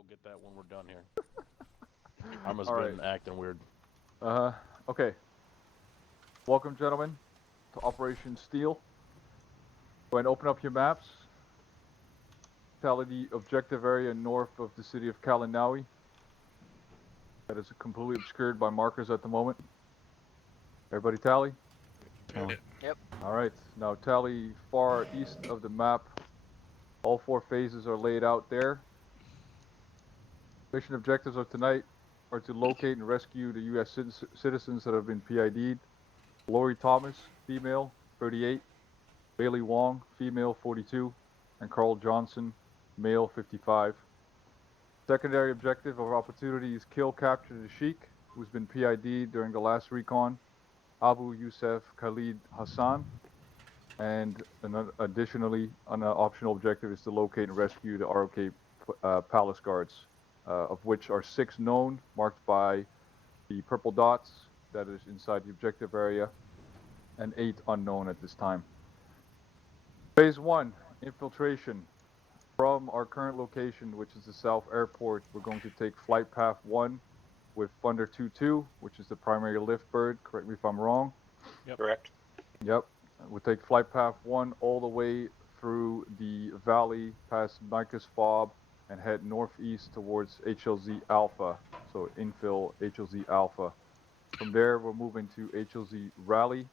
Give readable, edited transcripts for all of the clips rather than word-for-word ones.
go get that when we're done here. Arma's All right. been acting weird. Okay. Welcome, gentlemen, to Operation Steel. Go ahead and open up your maps. Tally the objective area north of the city of Kalinawi. That is completely obscured by markers at the moment. Everybody tally? Tally. Yep. All right. Now tally far east of the map. All four phases are laid out there. Mission objectives of tonight are to locate and rescue the U.S. citizens that have been PID'd. Lori Thomas, female, 38. Bailey Wong, female, 42. And Carl Johnson, male, 55. Secondary objective of opportunity is kill, capture the Sheikh, who's been PID'd during the last recon, Abu Youssef Khalid Hassan. And additionally, an optional objective is to locate and rescue the ROK palace guards, of which are 6 known, marked by the purple dots that is inside the objective area, and 8 unknown at this time. Phase 1, infiltration. From our current location, which is the South Airport, we're going to take flight path 1 with Thunder 22, which is the primary lift bird. Correct me if I'm wrong. Yep. Correct. Yep. We'll take flight path 1 all the way through the valley, past Micah's Fob, and head northeast towards HLZ Alpha. So infill HLZ Alpha. From there, we'll move into HLZ Rally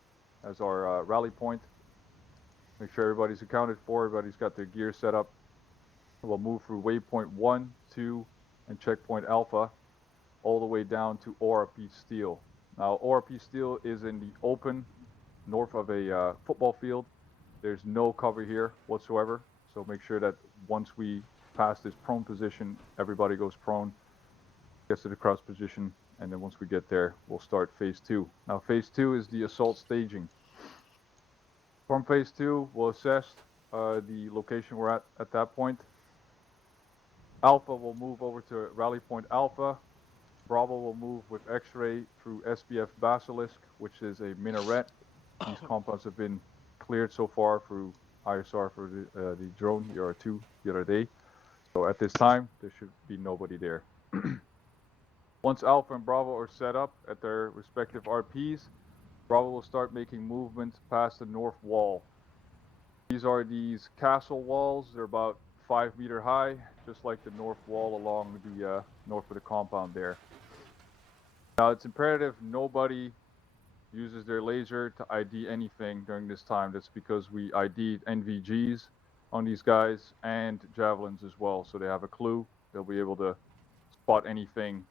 as our rally point. Make sure everybody's accounted for, everybody's got their gear set up. We'll move through waypoint 1, 2, and checkpoint Alpha, all the way down to ORP Steel. Now, ORP Steel is in the open, north of a football field. There's no cover here whatsoever, so make sure that once we pass this prone position, everybody goes prone, gets to the crouch position, and then once we get there, we'll start phase 2. Now, phase 2 is the assault staging. From phase 2, we'll assess the location we're at that point. Alpha will move over to Rally Point Alpha. Bravo will move with X-ray through SBF Basilisk, which is a minaret. These compounds have been cleared so far through ISR for the drone ER2 the other day. So at this time, there should be nobody there. Once Alpha and Bravo are set up at their respective RPs, Bravo will start making movements past the north wall. These are these castle walls. They're about 5-meter high, just like the north wall along the north of the compound there. Now, it's imperative nobody uses their laser to ID anything during this time. That's because we ID'd NVGs on these guys and javelins as well, so they have a clue. They'll be able to spot anything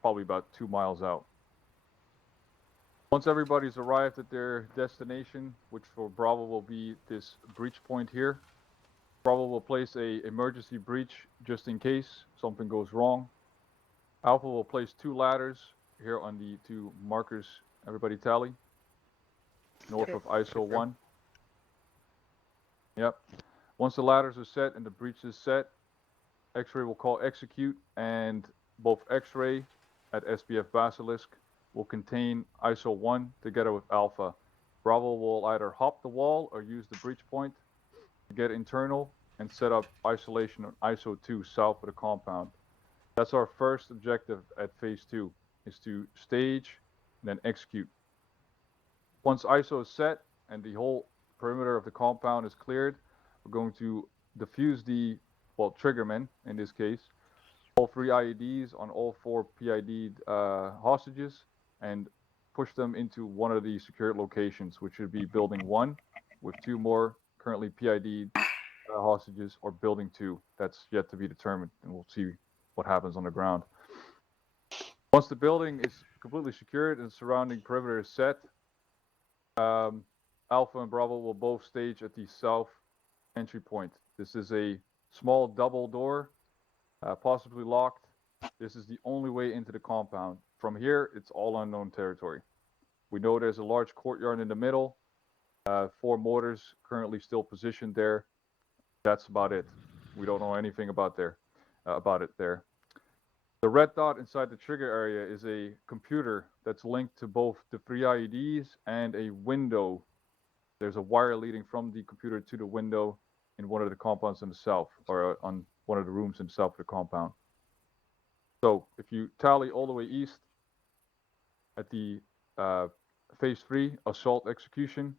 probably about 2 miles out. Once everybody's arrived at their destination, which for Bravo will be this breach point here, Bravo will place a emergency breach just in case something goes wrong. Alpha will place 2 ladders here on the 2 markers. Everybody tally. North of ISO 1. Yep. Once the ladders are set and the breach is set, X-ray will call execute, and both X-ray at SBF Basilisk will contain ISO 1 together with Alpha. Bravo will either hop the wall or use the breach point to get internal and set up isolation on ISO 2 south of the compound. That's our first objective at phase 2, is to stage and then execute. Once ISO is set and the whole perimeter of the compound is cleared, we're going to defuse the, triggermen in this case, all 3 IEDs on all 4 PID'd hostages, and push them into one of the secured locations, which would be building 1 with 2 more currently PID'd hostages, or building 2. That's yet to be determined, and we'll see what happens on the ground. Once the building is completely secured and surrounding perimeter is set, Alpha and Bravo will both stage at the south entry point. This is a small double door, possibly locked. This is the only way into the compound. From here, it's all unknown territory. We know there's a large courtyard in the middle, 4 mortars currently still positioned there. That's about it. We don't know anything about it there. The red dot inside the trigger area is a computer that's linked to both the 3 IEDs and a window. There's a wire leading from the computer to the window in one of the compounds in the south, or on one of the rooms in the south of the compound. So if you tally all the way east at the uh, phase 3 assault execution,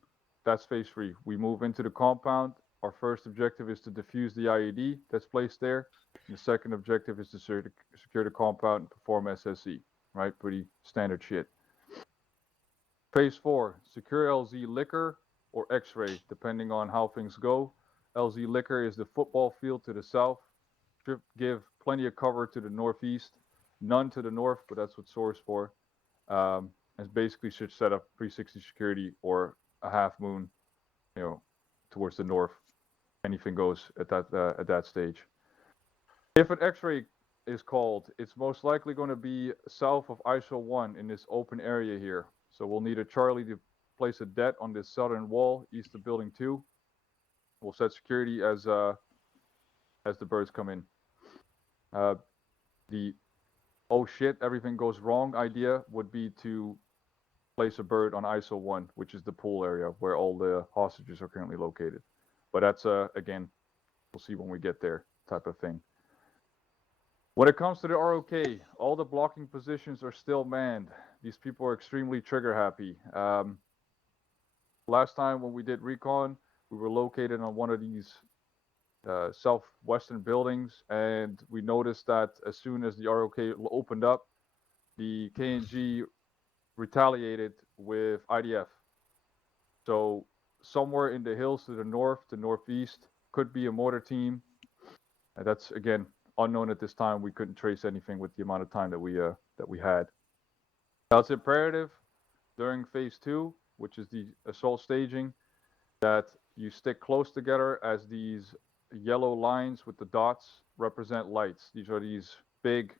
that's phase 3. We move into the compound. Our first objective is to defuse the IED that's placed there. And the second objective is to secure the compound and perform SSE. Right? Pretty standard shit. Phase 4, secure LZ liquor or X-ray, depending on how things go. LZ liquor is the football field to the south. Give plenty of cover to the northeast, none to the north, but that's what SOAR's for. And basically should set up 360 security or a half moon, towards the north. Anything goes at that stage. If an X-ray is called, it's most likely going to be south of ISO 1 in this open area here. So we'll need a Charlie to place a det on this southern wall east of building 2. We'll set security as the birds come in. The oh shit, everything goes wrong idea would be to place a bird on ISO 1, which is the pool area where all the hostages are currently located. But that's, again, we'll see when we get there type of thing. When it comes to the ROK, all the blocking positions are still manned. These people are extremely trigger happy. Last time when we did recon, we were located on one of these southwestern buildings, and we noticed that as soon as the ROK opened up, the KNG retaliated with IDF. So somewhere in the hills to the north, to northeast, could be a mortar team. That's again unknown at this time. We couldn't trace anything with the amount of time that we had. Now it's imperative during phase 2, which is the assault staging, that you stick close together as these yellow lines with the dots represent lights. These are these big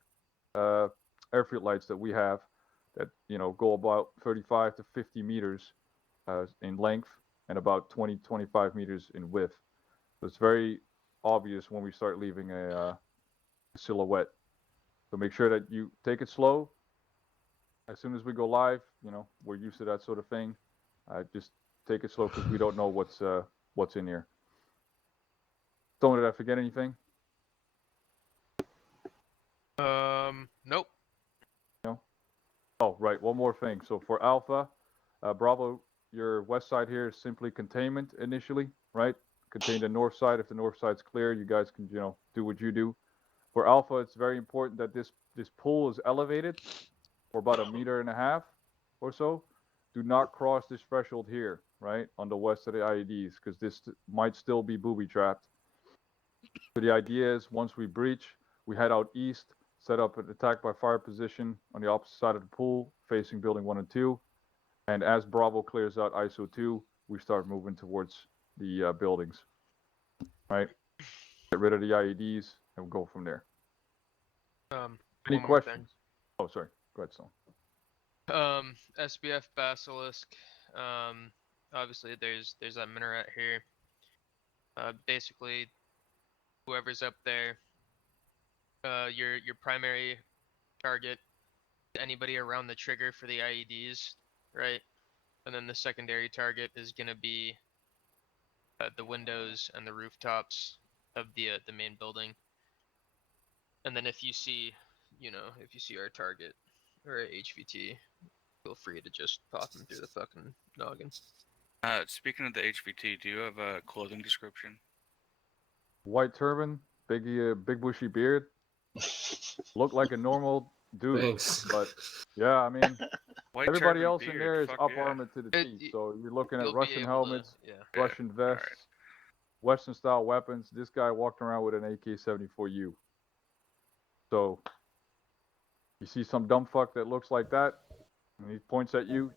airfield lights that we have that go about 35 to 50 meters in length and about 20-25 meters in width. So it's very obvious when we start leaving a silhouette. So make sure that you take it slow. As soon as we go live, we're used to that sort of thing. Just take it slow because we don't know what's in here. Don't did I forget anything? Nope. No. Oh, right. One more thing. So for Alpha, Bravo, your west side here is simply containment initially, right? Contain the north side. If the north side's clear, you guys can, do what you do. For Alpha, it's very important that this pool is elevated for about 1.5 meters or so. Do not cross this threshold here, right, on the west of the IEDs, because this might still be booby trapped. So the idea is once we breach, we head out east, set up an attack by fire position on the opposite side of the pool, facing building 1 and 2. And as Bravo clears out ISO 2, we start moving towards the buildings, right? Get rid of the IEDs and we'll go from there. Any questions? Oh, sorry. Go ahead, Stone. SBF Basilisk. Obviously there's that minaret here. Basically, whoever's up there, your primary target, anybody around the trigger for the IEDs, right? And then the secondary target is gonna be the windows and the rooftops of the main building. And then if you see our target or a HVT, feel free to just pop him through the fucking noggin. Speaking of the HVT, do you have a clothing description? White turban, big bushy beard. Look like a normal dude. Thanks. But yeah, I mean, White everybody turban, else in beard, there is fuck up yeah. armored to the teeth. So you're looking at You'll be Russian able helmets, to, yeah. Russian vests, alright. Western style weapons. This guy walked around with an AK-74U. So you see some dumb fuck that looks like that, and he points at you,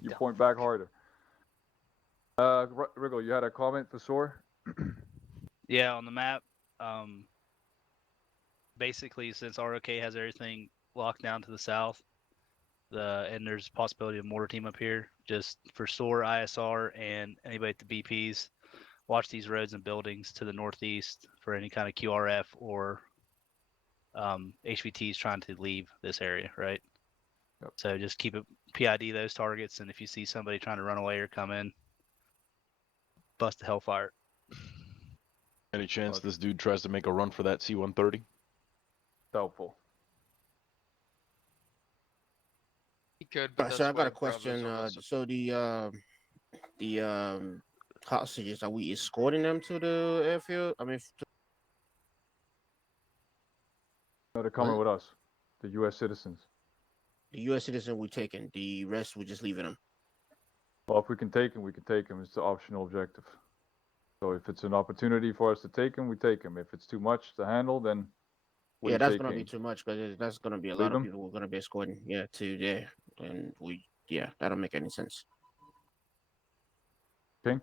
you point back harder. Riggle, you had a comment for SOAR? Yeah, on the map, basically since ROK has everything locked down to the south, and there's a possibility of mortar team up here, just for SOAR, ISR, and anybody at the BPs, watch these roads and buildings to the northeast for any kind of QRF or HVTs trying to leave this area, right? Yep. So just keep it PID those targets, and if you see somebody trying to run away or come in, bust the hellfire. Any chance this dude tries to make a run for that C-130? Doubtful. could, but Alright, that's so I got why a question. Bravo's almost. So the hostages, are we escorting them to the airfield? I mean, No, they're coming What? with us, the U.S. citizens. the U.S. citizen we taking. The rest we just leaving them. Well, if we can take them, we can take them. It's the optional objective. So if it's an opportunity for us to take them, we take them. If it's too much to handle, then what are Yeah, you that's gonna be taking? too much because that's gonna be a Leave lot of them? people we're gonna be escorting. Yeah, to there, and that don't make any sense. King?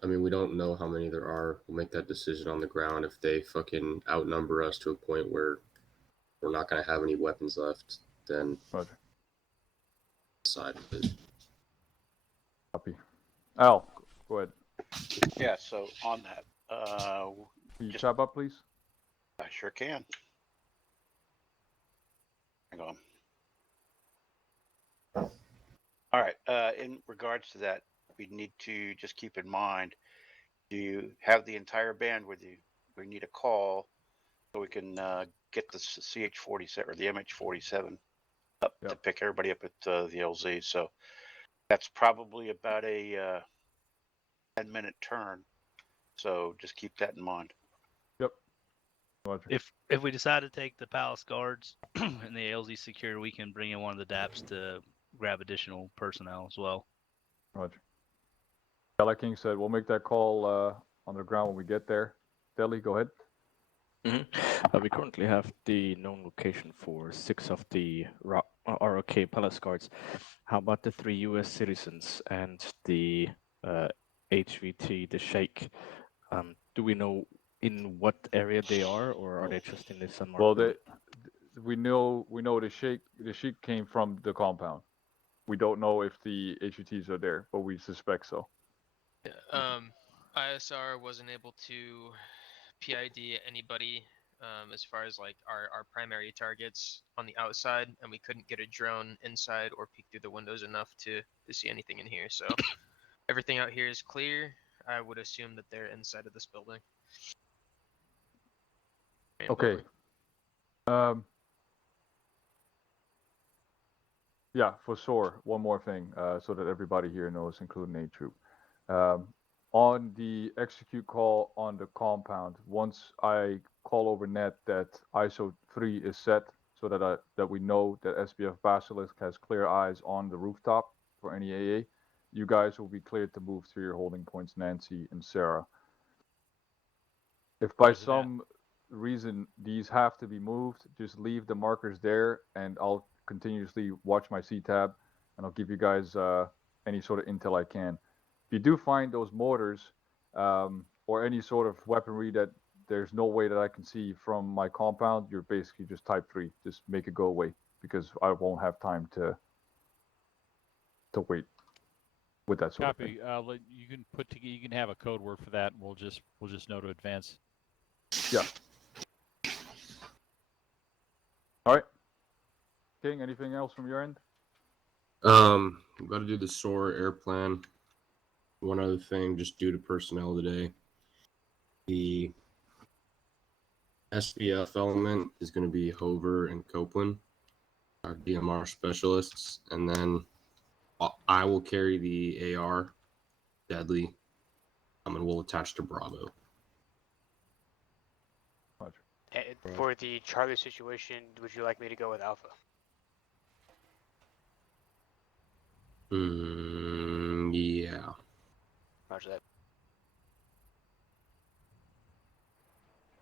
I mean, we don't know how many there are. We'll make that decision on the ground. If they fucking outnumber us to a point where we're not gonna have any weapons left, then Roger. decide with it. Copy. Al, go ahead. Yeah, so on that, Can you Just- tab up, please? I sure can. Hang on. All right, in regards to that, we need to just keep in mind, do you have the entire band with you? We need a call so we can get the CH-47 or the MH-47 up to Yep. pick everybody up at the LZ. So that's probably about a 10-minute turn. So just keep that in mind. Roger. If we decide to take the palace guards and the ALZ secure, we can bring in one of the DAPs to grab additional personnel as well. Roger. Yeah, like King said, we'll make that call on the ground when we get there. Deli, go ahead. We currently have the known location for 6 of the ROK Palace Guards. How about the 3 US citizens and the HVT, the Sheikh? Do we know in what area they are, or are they just in this unmarked Well, building? we know the Sheikh came from the compound. We don't know if the HVTs are there, but we suspect so. ISR wasn't able to PID anybody as far as like our primary targets on the outside, and we couldn't get a drone inside or peek through the windows enough to see anything in here. So everything out here is clear. I would assume that they're inside of this building. Main Okay. building. Yeah, for sure. One more thing, so that everybody here knows, including A Troop. On the execute call on the compound, once I call over net that ISO 3 is set, so that we know that SBF Basilisk has clear eyes on the rooftop for any AA, you guys will be cleared to move to your holding points, Nancy and Sarah. If by Roger that. some reason these have to be moved, just leave the markers there, and I'll continuously watch my C-tab, and I'll give you guys any sort of intel I can. If you do find those mortars or any sort of weaponry that there's no way that I can see from my compound, you're basically just type 3. Just make it go away, because I won't have time to wait with that sort of thing. Copy. You can have a code word for that, and we'll just know to advance. Yeah. All right. King, anything else from your end? We've got to do the SOAR air plan. One other thing, just due to personnel today, the SBF element is going to be Hover and Copeland, our DMR specialists, and then I will carry the AR, Deadly, and we'll attach to Bravo. Roger. And for the Charlie situation, would you like me to go with Alpha? Yeah. Roger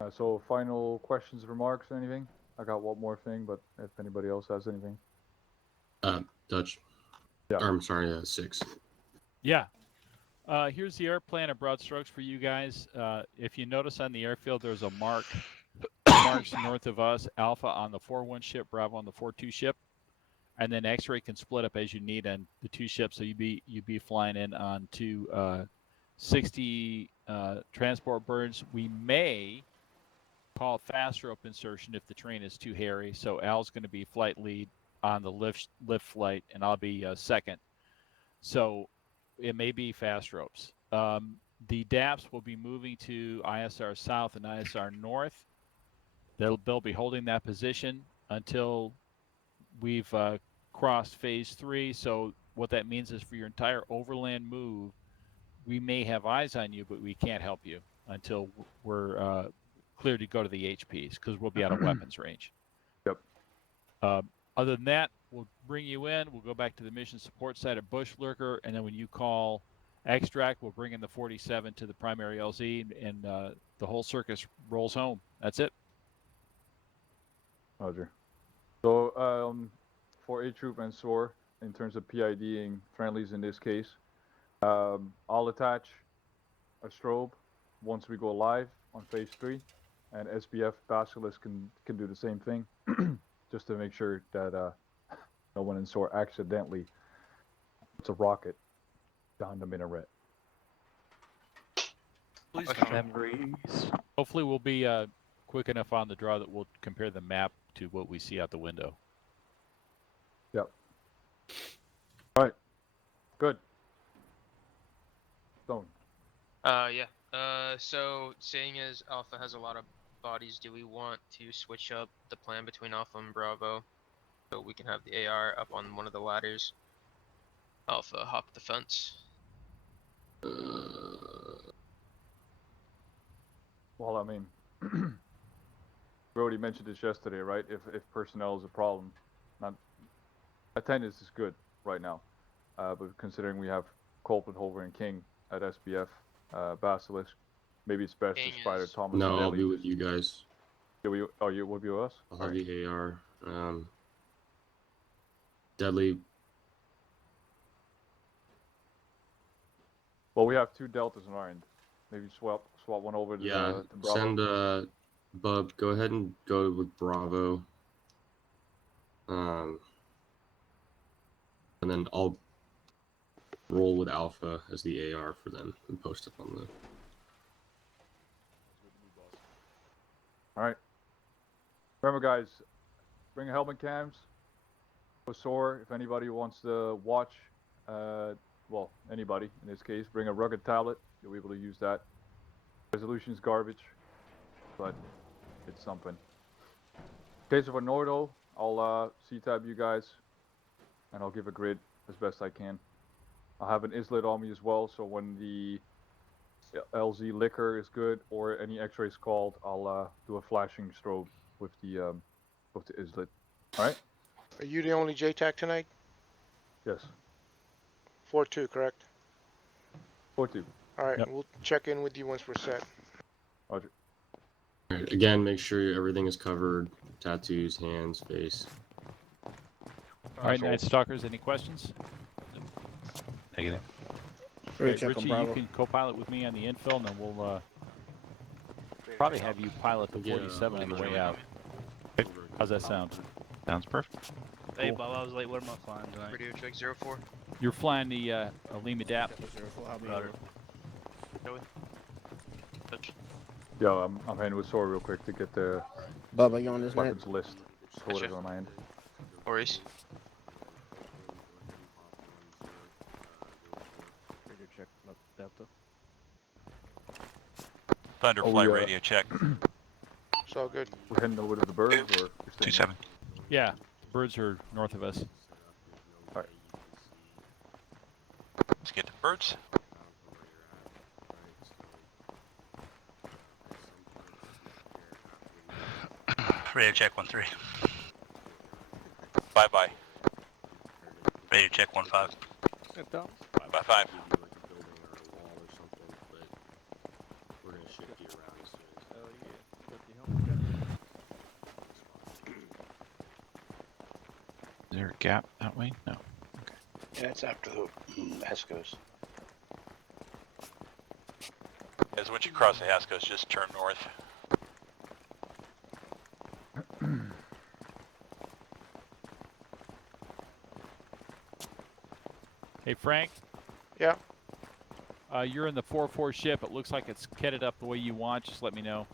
that. So final questions, remarks, anything? I got one more thing, but if anybody else has anything. Dutch. Yeah. I'm sorry, 6. Yeah. Here's the air plan in broad strokes for you guys. If you notice on the airfield, there's a marks north of us, Alpha on the 4-1 ship, Bravo on the 4-2 ship, and then X-ray can split up as you need on the 2 ships. So you'd be flying in on 60 transport birds. We may call fast rope insertion if the terrain is too hairy. So Al's going to be flight lead on the lift flight, and I'll be second. So it may be fast ropes. The DAPs will be moving to ISR South and ISR North. They'll be holding that position until we've crossed phase 3. So what that means is for your entire overland move, we may have eyes on you, but we can't help you until we're cleared to go to the HPs because we'll be out of weapons range. Yep. Other than that, we'll bring you in. We'll go back to the mission support site at Bush Lurker, and then when you call extract, we'll bring in the 47 to the primary LZ, and the whole circus rolls home. That's it. Roger. So for A Troop and SOAR, in terms of PIDing friendlies in this case, I'll attach a strobe once we go live on phase 3, and SBF Basilisk can do the same thing, just to make sure that no one in SOAR accidentally puts a rocket down the minaret. Please Okay. don't. Memories. Hopefully, we'll be quick enough on the draw that we'll compare the map to what we see out the window. Yep. All right. Good. Stone. Yeah. So seeing as Alpha has a lot of bodies, do we want to switch up the plan between Alpha and Bravo so we can have the AR up on one of the ladders? Alpha hop the fence. Well, I mean, we already mentioned this yesterday, right? If personnel is a problem, not attendance is good right now, but considering we have Copeland, Hover, and King at SBF, Basilisk, maybe it's best King to Spider is- Thomas. No, and I'll Deli. be with you guys. You will be with us. I'll All have right. the AR. Deadly. Well, we have 2 deltas on our end. Maybe swap one over to, Yeah, to Bravo. send Bub. Go ahead and go with Bravo. And then I'll roll with Alpha as the AR for them and post it on the. All right. Remember, guys, bring helmet cams. For SOAR, if anybody wants to watch, well, anybody in this case, bring a rugged tablet. You'll be able to use that. Resolution's garbage, but it's something. In case of a Nordo, I'll C-tab you guys, and I'll give a grid as best I can. I'll have an islet on me as well, so when the LZ liquor is good or any X-rays called, I'll do a flashing strobe with the islet. All right? Are you the only JTAC tonight? Yes. 4-2, correct? 4-2. All right, Yep. we'll check in with you once we're set. Roger. All right, again, make sure everything is covered: tattoos, hands, face. All right, Night Stalkers, any questions? Ready Okay, to check on Richie, you Bravo. can co-pilot with me on the infill, and then we'll probably have you pilot the 47 on the way out. How's that sound? Sounds perfect. Hey, Cool. Bob, I was late. What am I flying tonight? Radio check 04. You're flying the Lima DAP. I'll be Roger. Joey. Touch. Yo, I'm heading with SOAR real quick to get the Bubba, you on this net? weapons list sorted on my end. Maurice. Radio check, Delta. Thunder Oh, flight yeah. radio check. It's all good. We're heading over to the birds, or you're staying 27. Yeah, birds are north of us. Let's get the birds. Radio check 1-3. Bye-bye. Radio check 1-5. Bye-5. We're gonna shift you around as soon as. Is there a gap that way? No. Yeah, it's after the Escos. As once you cross the Hascos, just turn north. Hey, Frank. Yeah. You're in the 4-4 ship. It looks like it's kitted up the way you want. Just let me know.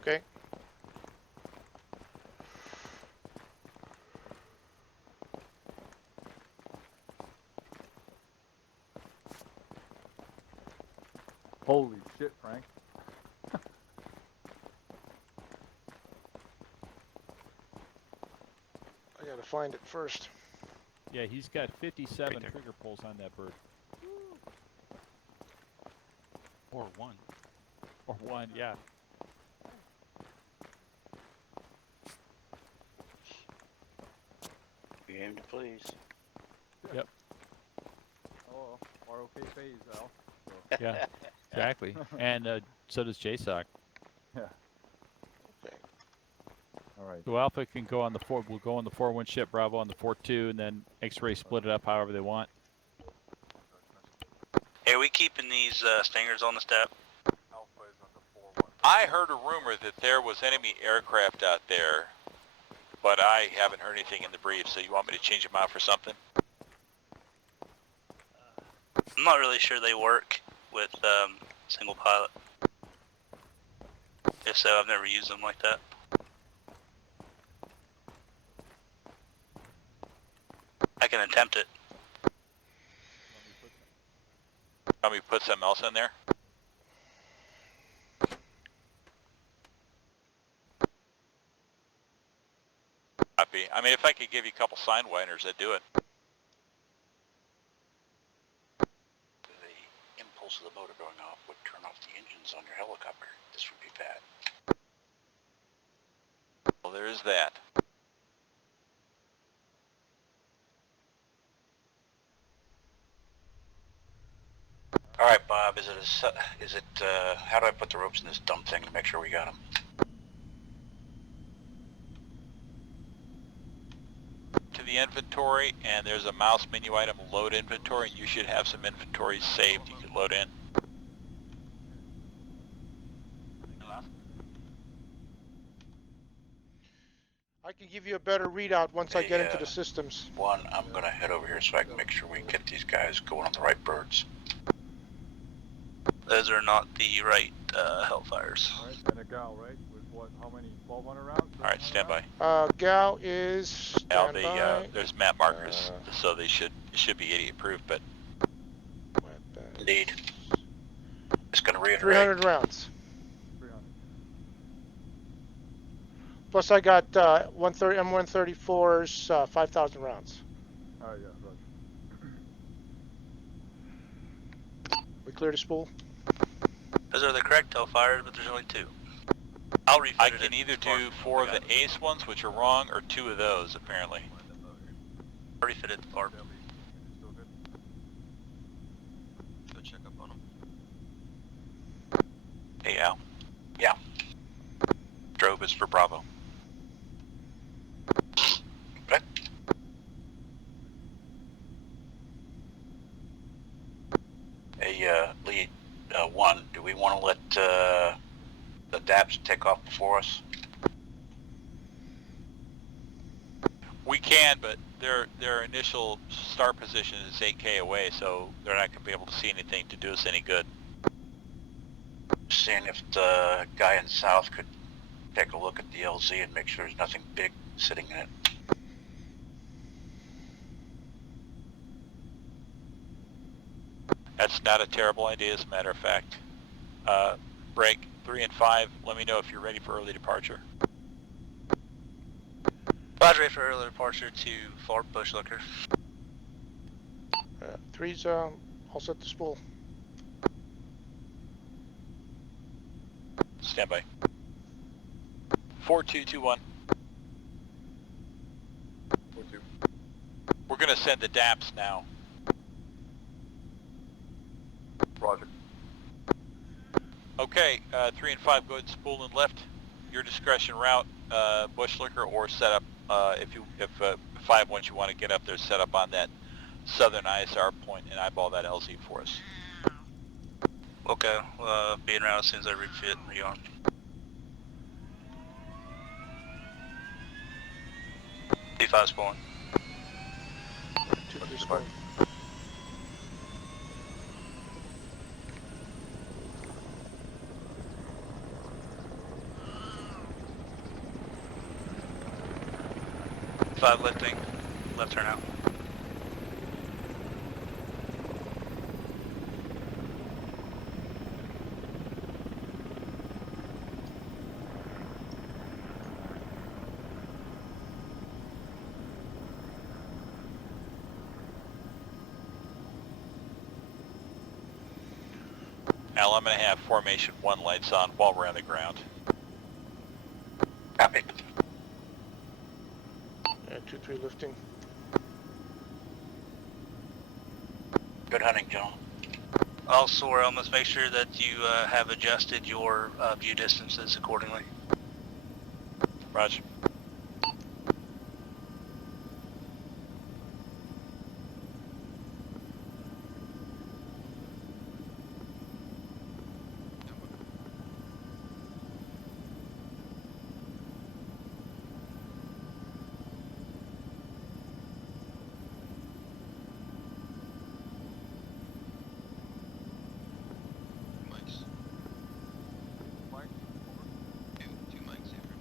Okay. Holy shit, Frank. I Gotta find it first. Yeah, he's got 57 Right there. trigger pulls on that bird. Or one. Or one, yeah. We aim to please. Yep. Oh, ROK phase, Al. So, Yeah, exactly. And so does JSOC. yeah. Okay. All right. So Alpha can go on the 4. We'll go on the 4-1 ship, Bravo on the 4-2, and then X-ray split it up however they want. Hey, are we keeping these stingers on the step? I heard a rumor that there was enemy aircraft out there, but I haven't heard anything in the brief, so you want me to change them out for something? I'm not really sure they work with single pilot. If so, I've never used them like that. I can attempt it. Want me to put something else in there? Copy. I mean, if I could give you a couple sidewinders, I'd do it. The impulse of the motor going off would turn off the engines on your helicopter. This would be bad. Well, there is that. All right, Bob. How do I put the ropes in this dumb thing to make sure we got them? To the inventory, and there's a mouse menu item, load inventory. You should have some inventories saved you can load in. I can give you a better readout once I get into the systems. One, I'm going to head over here so I can make sure we get these guys going on the right birds. Those are not the right Hellfires. All right, and a gal, right? With what? How many? 1,200 rounds? All right, stand by. Gal is Now standby. there's map markers, so it should be idiot proof, but Indeed. Just going to reiterate. 300 rounds. 300. Plus I got M134's 5,000 rounds. Oh, yeah, right. We clear the spool? Those are the correct Hellfires, but there's only 2. I'll refit I it. can either do 4 of the ace ones, which are wrong, or 2 of those, apparently. Already fitted the part. Go check up on them. Hey, Al. Yeah. Strobe is for Bravo. Okay. Hey, lead 1, do we want to let the DAPs take off before us? We can, but their initial start position is 8K away, so they're not going to be able to see anything to do us any good. Seeing if the guy in south could take a look at the LZ and make sure there's nothing big sitting in it. That's not a terrible idea, as a matter of fact. Break 3 and 5, let me know if you're ready for early departure. Roger, ready for early departure to Fort Bushlooker. 3's all set to spool. Stand by. 4221. 42. We're going to send the DAPs now. Roger. Okay, 3 and 5, go ahead and spool and lift. Your discretion route, Bushlooker, or set up, if 5 once you want to get up there, set up on that southern ISR point and eyeball that LZ for us. Okay, be en route as soon as I refit and rearm. D5 spooling. 2-3 spool. D5 lifting, left turn out. Al, I'm going to have Formation 1 lights on while we're on the ground. Copy. 2-3 lifting. Good hunting, gentlemen. Also, I must make sure that you have adjusted your view distances accordingly. Roger. Mics. Two mics, Avery.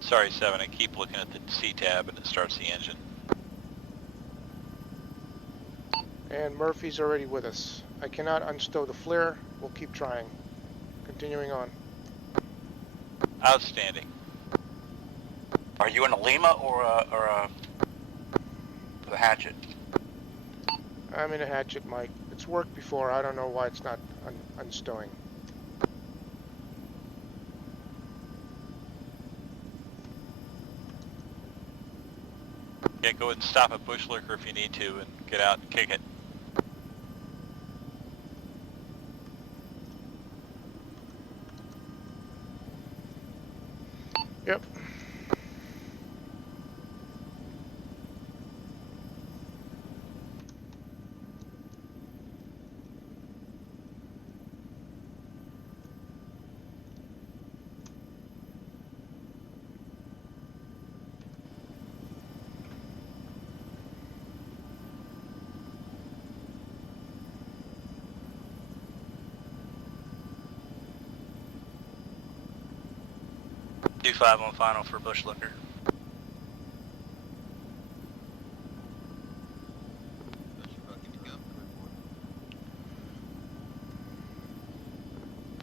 Sorry, 7, I keep looking at the C tab and it starts the engine. And Murphy's already with us. I cannot unstow the flare. We'll keep trying. Continuing on. Outstanding. Are you in a Lima or a hatchet? I'm in a hatchet, Mike. It's worked before. I don't know why it's not unstowing. Yeah, go ahead and stop at Bush Liquor if you need to and get out and kick it. Yep. Do 5 on final for Bush Liquor. Got your bucket to go.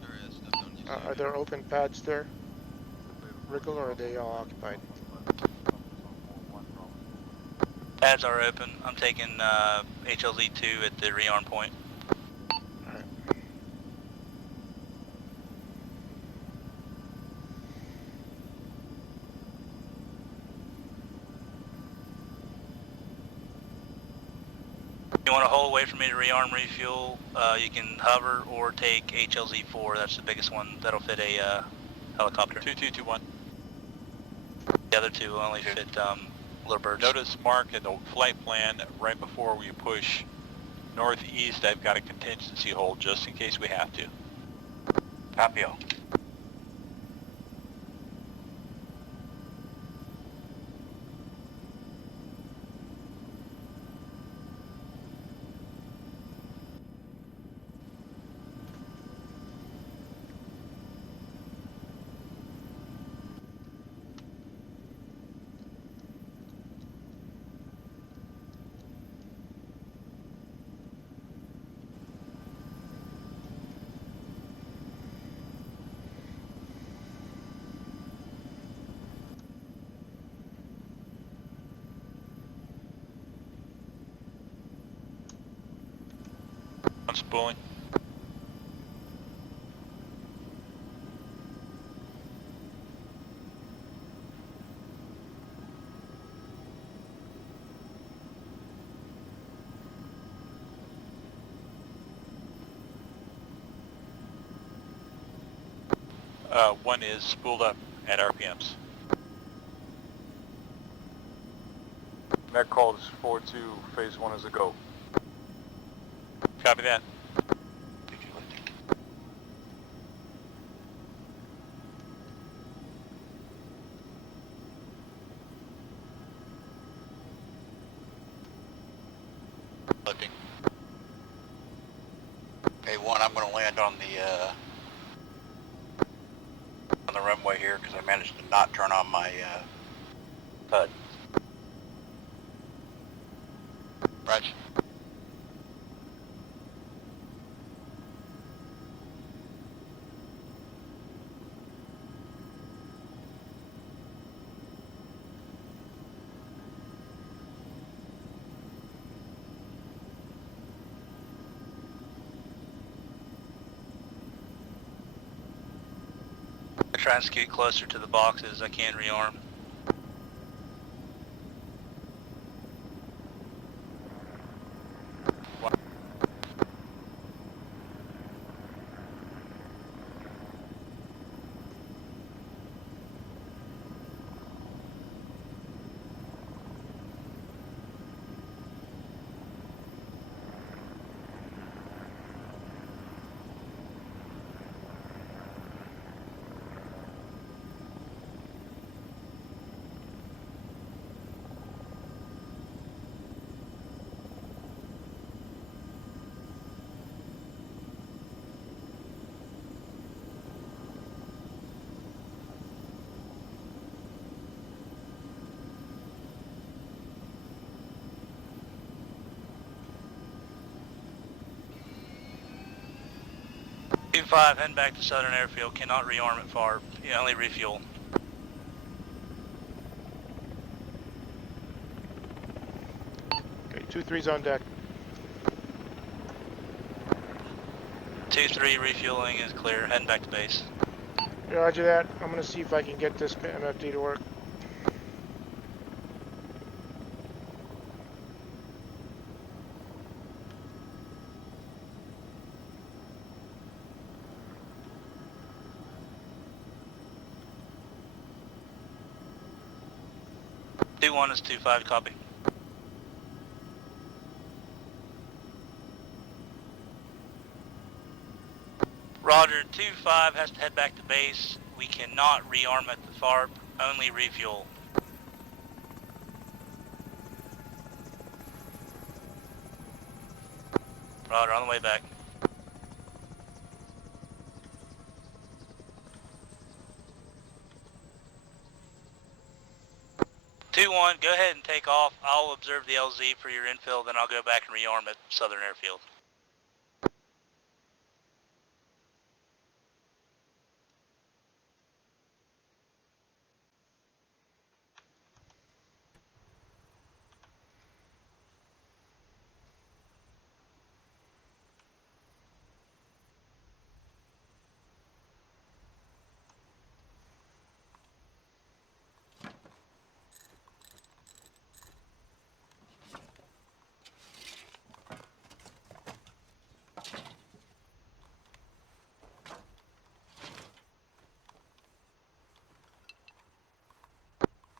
Sorry, I stepped on you. Are there open pads there, Wriggle, or are they all occupied? Pads are open. I'm taking HLZ2 at the rearm point. Alright. If you want to hold away from me to rearm refuel, you can hover or take HLZ4. That's the biggest one. That'll fit a helicopter. 2221. The other two will only fit little birds. Notice, Mark, in the flight plan, right before we push northeast, I've got a contingency hold just in case we have to. Copy all. Unspooling. One is spooled up at RPMs. Net call is 4-2, phase 1 is a go. Copy that. Looking. A1, I'm going to land on the runway here because I managed to not turn on my HUD. Roger. I try and scoot closer to the boxes. I can't rearm. Two-5, heading back to Southern Airfield. Cannot rearm at FAR. Yeah, only refuel. Okay, 2-3's on deck. 2-3, refueling is clear. Heading back to base. Roger that. I'm gonna see if I can get this MFD to work. Two-1 is 2-5, copy. Roger, 2-5 has to head back to base. We cannot rearm at the FARP, only refuel. Roger, on the way back. 2-1, go ahead and take off. I'll observe the LZ for your infill, then I'll go back and rearm at Southern Airfield.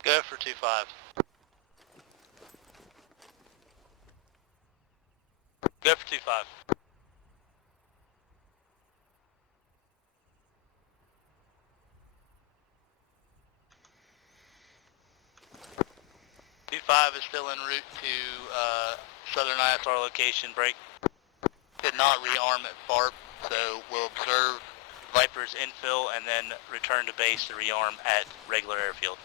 Go for 2-5. Go for 2-5. Two-5 is still en route to Southern ISR location. Break. Did not rearm at FARP, so we'll observe Viper's infill and then return to base to rearm at regular airfield.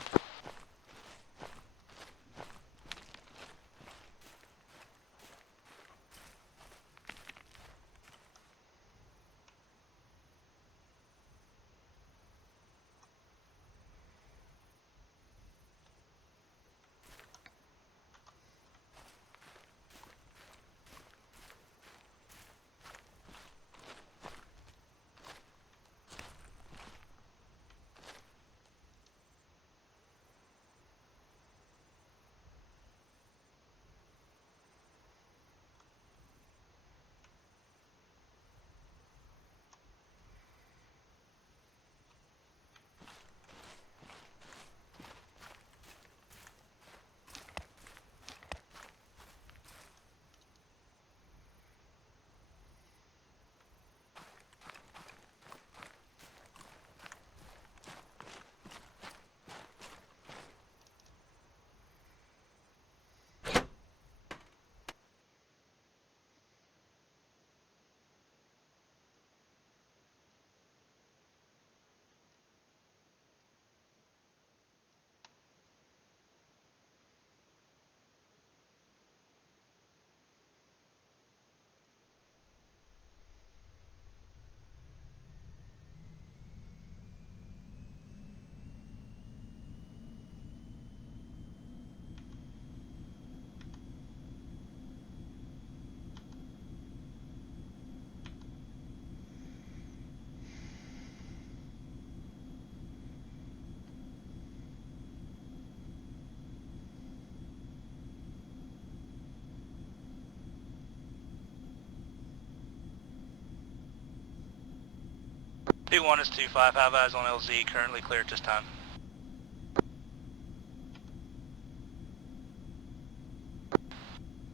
2-1 is 2-5. Have eyes on LZ. Currently clear at this time.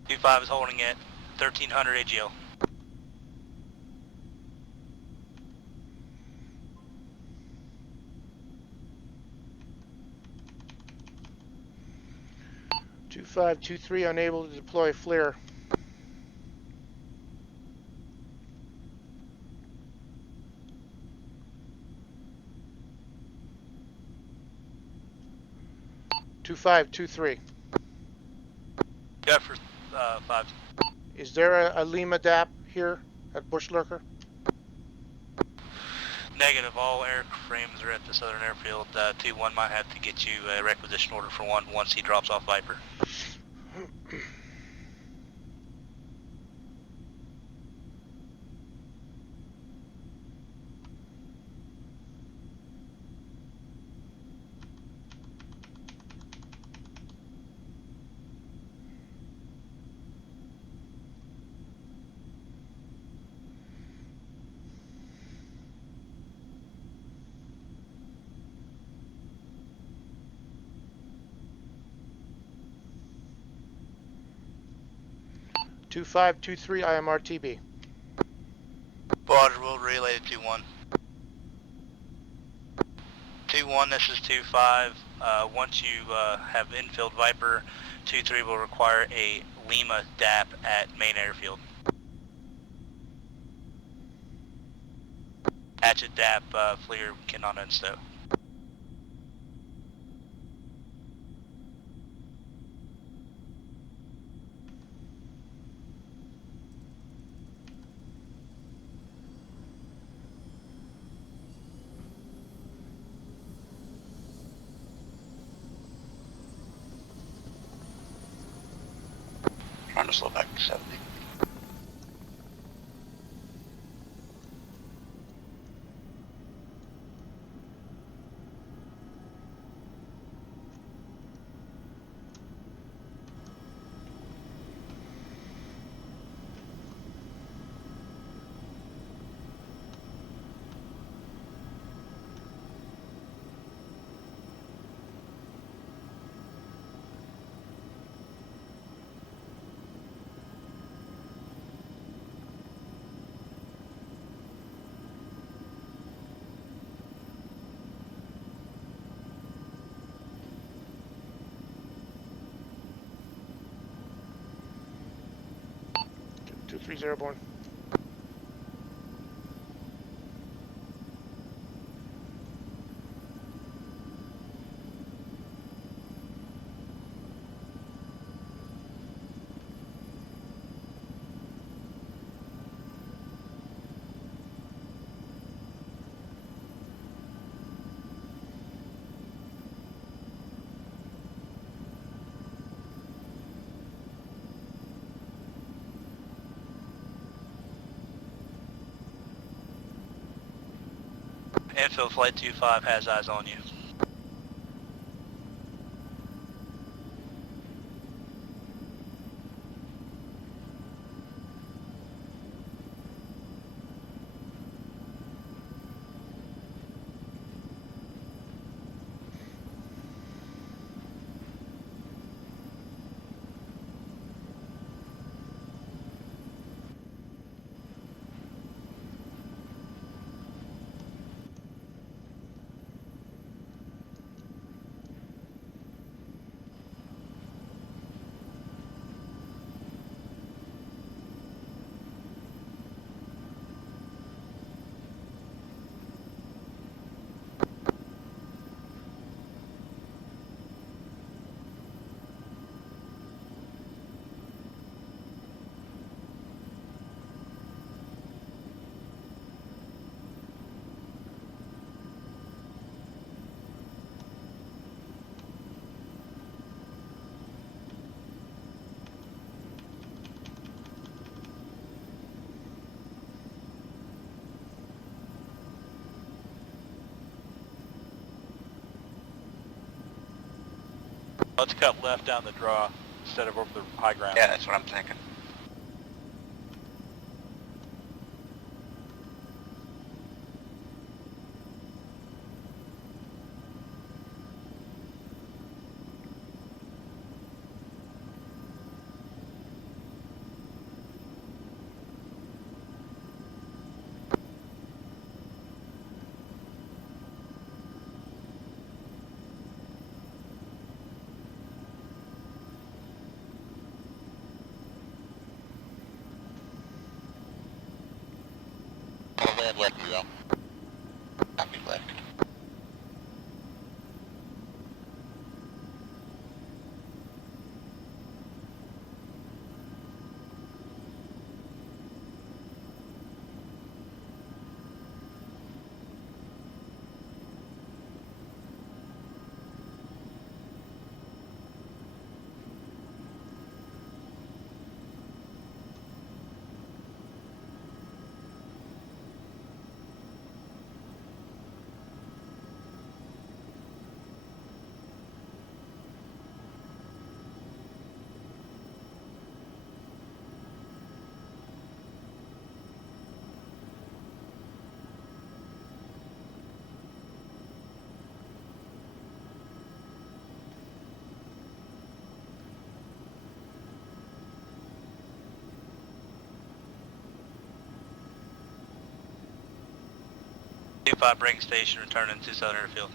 2-5 is holding at 1300 AGL. Two 523 unable to deploy flare. Two 523. Go for 5. Is there a Lima DAP here at Bush Lurker? Negative. All airframes are at the southern airfield. 2-1 might have to get you a requisition order for one once he drops off Viper. Two 523 IMRTB. Roger, we'll relay to 2-1. 2-1, this is 2-5. Once you have infilled Viper, 2-3 will require a Lima DAP at main airfield. Hatchet DAP, FLIR cannot unstow. Trying to slow back to 70. Two 3 airborne. Infield Flight 25 has eyes on you. Let's cut left down the draw instead of over the high ground. Yeah, that's what I'm thinking. left, you go. Copy left. Two-5 breaking station, returning to Southern Airfield.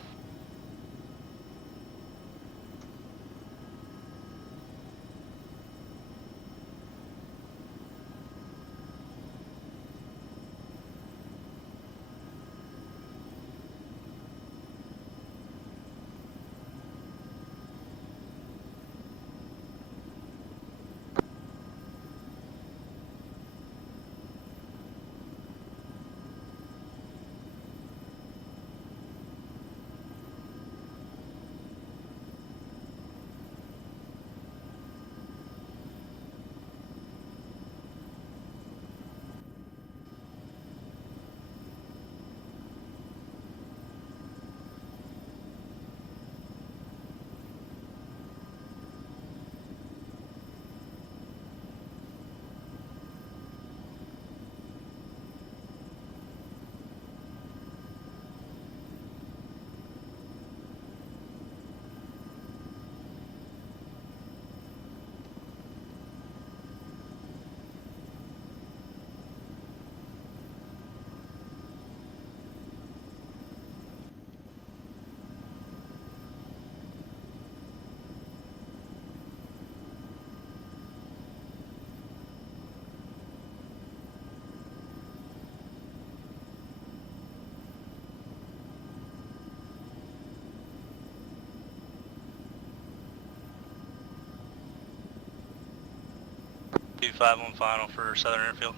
Two-5 on final for Southern Airfield.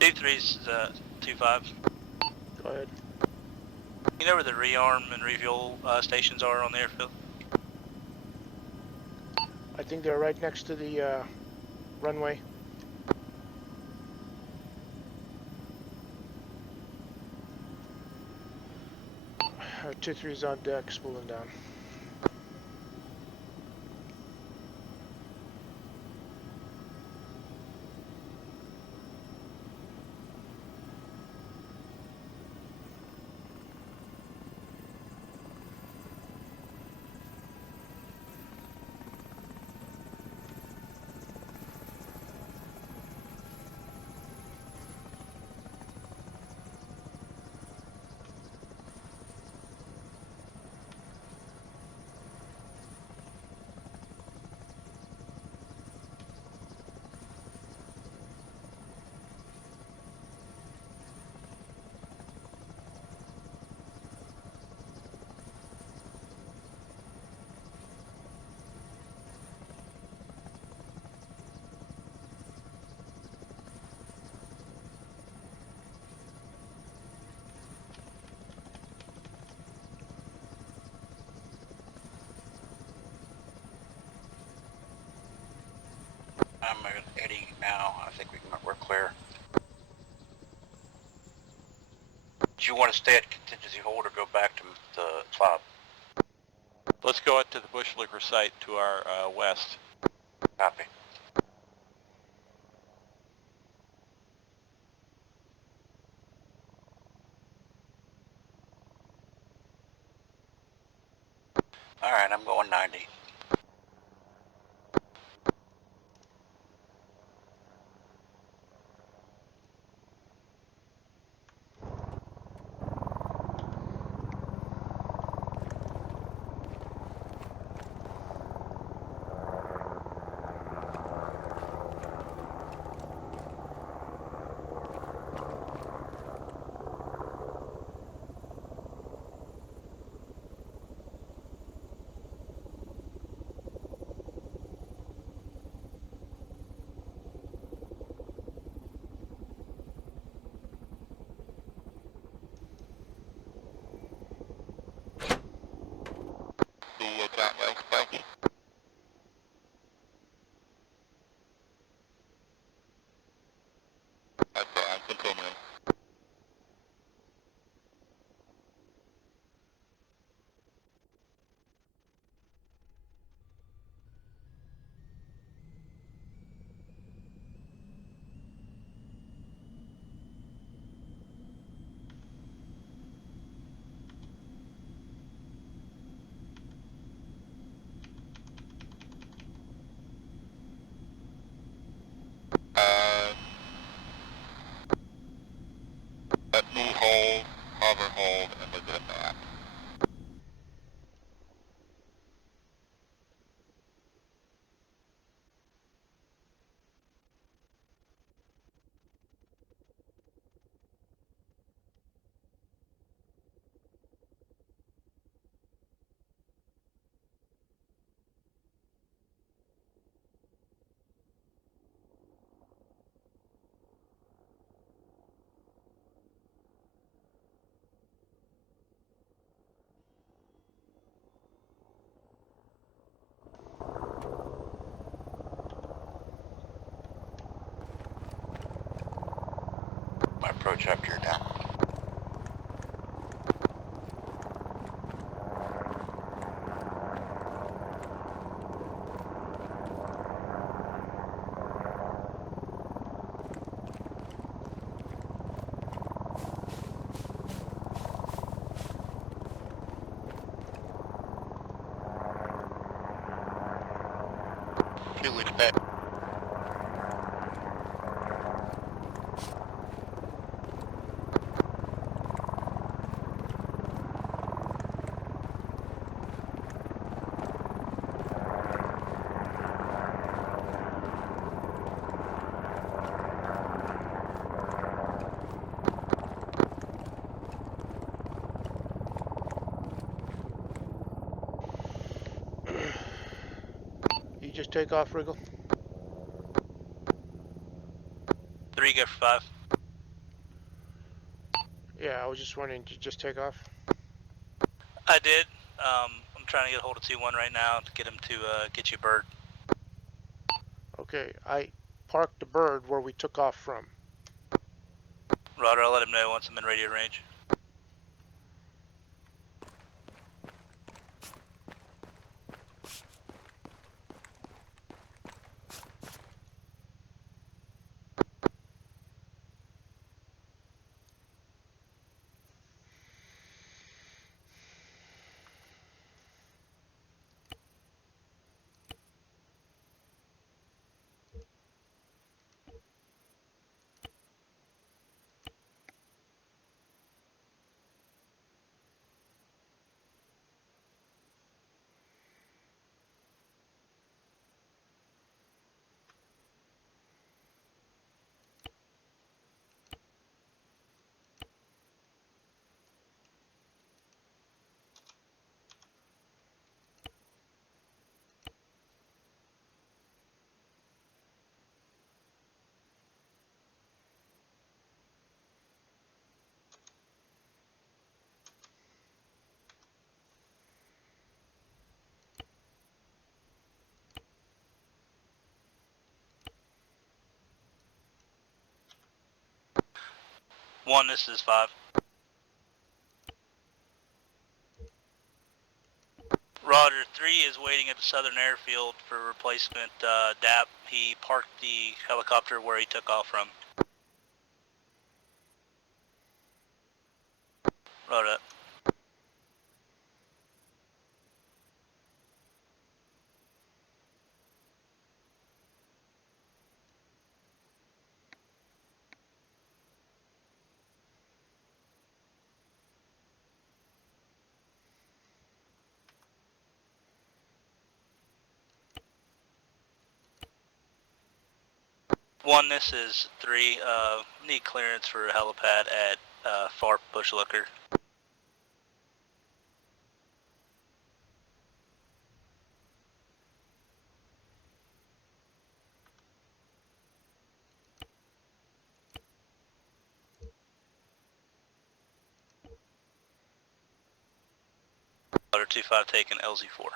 Two-3's 2-5. Go ahead. You know where the rearm and refuel stations are on the airfield? I think they're right next to the runway. Uh, 2-3's on deck, spooling down. I'm heading now. I think we're clear. Do you want to stay at contingency hold or go back to the fob? Let's go out to the Bush Liquor site to our west. Copy. All right, I'm going 90. that way. Thank you. Okay, I'm continuing. Let me hold, hover hold, and look at that. My approach up here now. To expect. You just take off, Wriggle? 3, go for 5. Yeah, I was just wondering, did you just take off? I did. I'm trying to get a hold of 2-1 right now to get him to get you a bird. Okay, I parked the bird where we took off from. Roger, I'll let him know once I'm in radio range. One, this is 5. Roger, 3 is waiting at the southern airfield for replacement DAP. He parked the helicopter where he took off from. Roger. 1, this is 3. Need clearance for a helipad at FARP Bushlooker. Roger, 2-5 taken LZ4.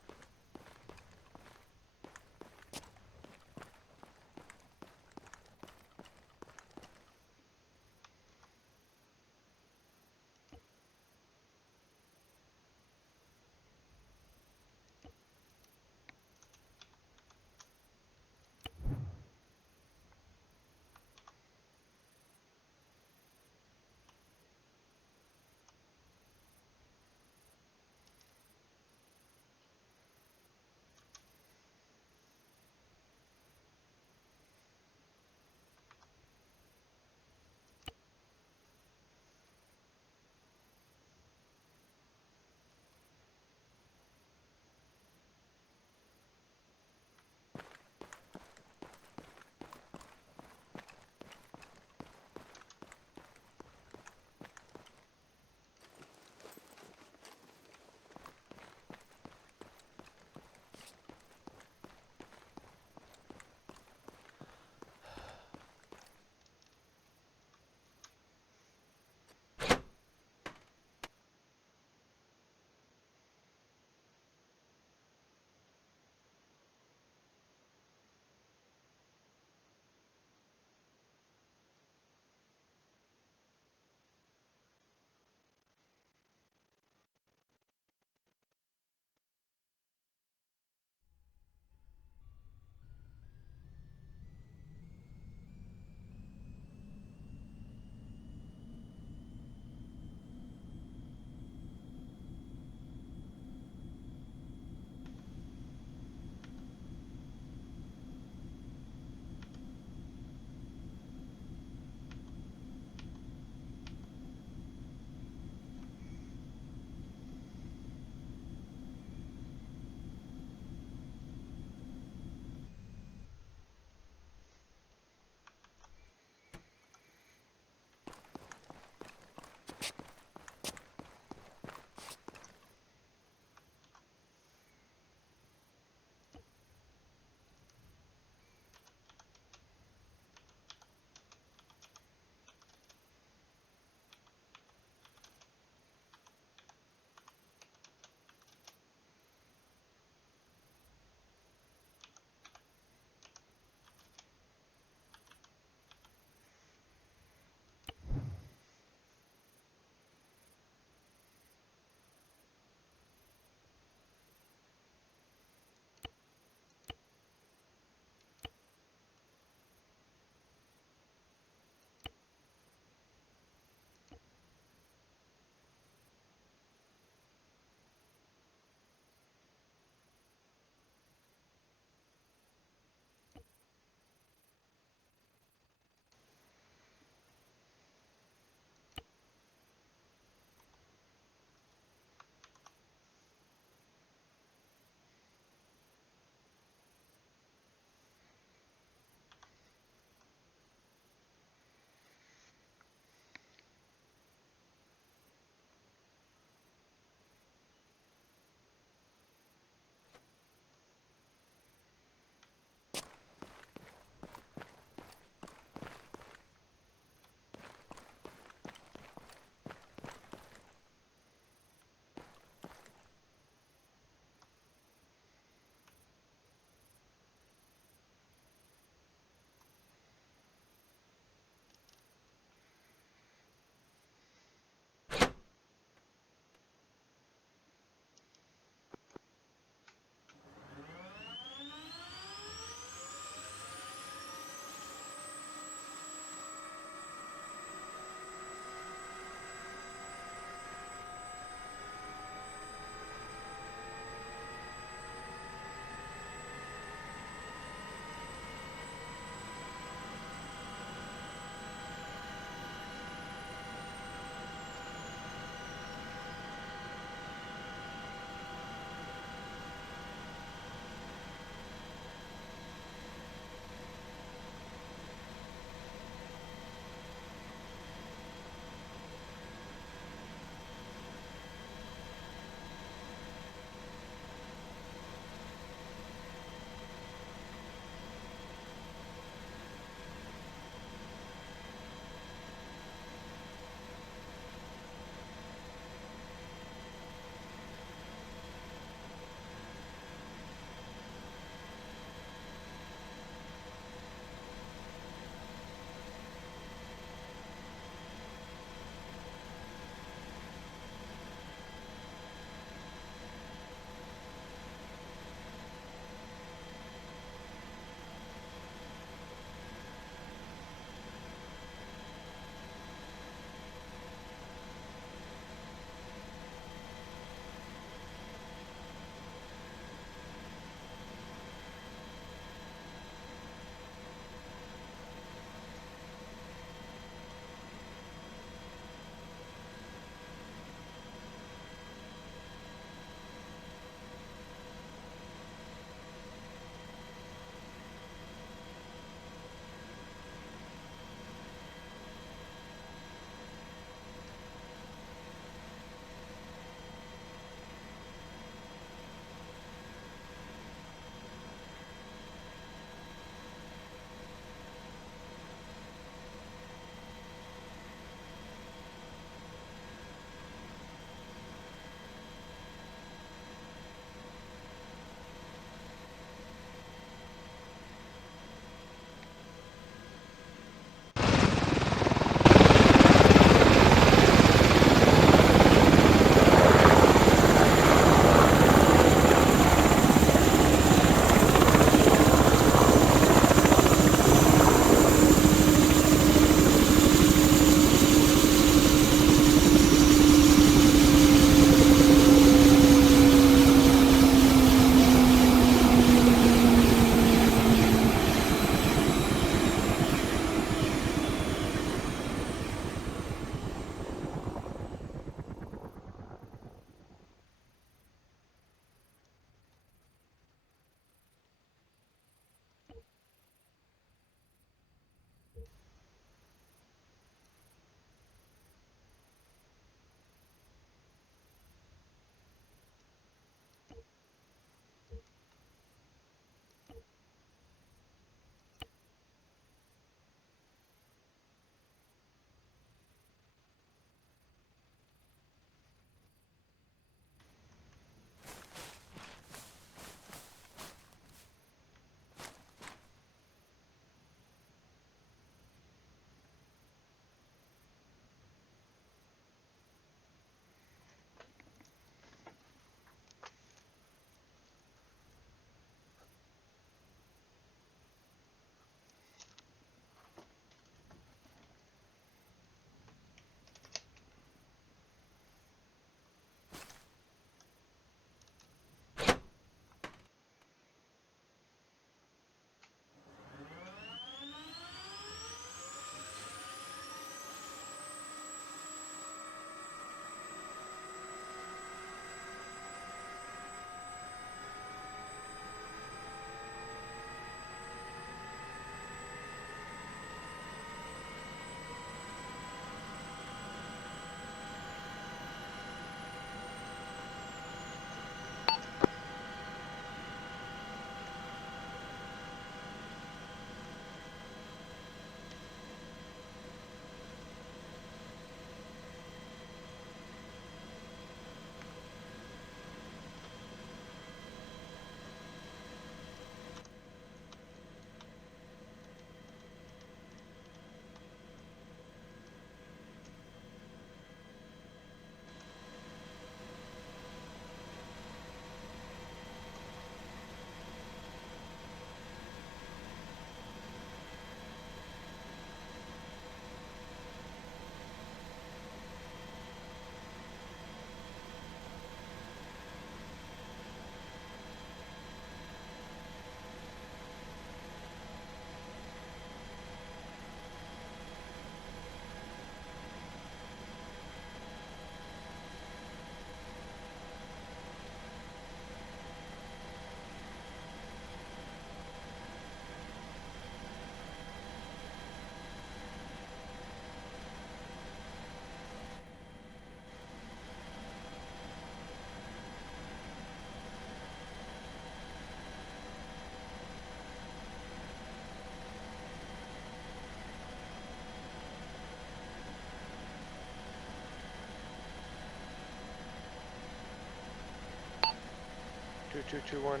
2221.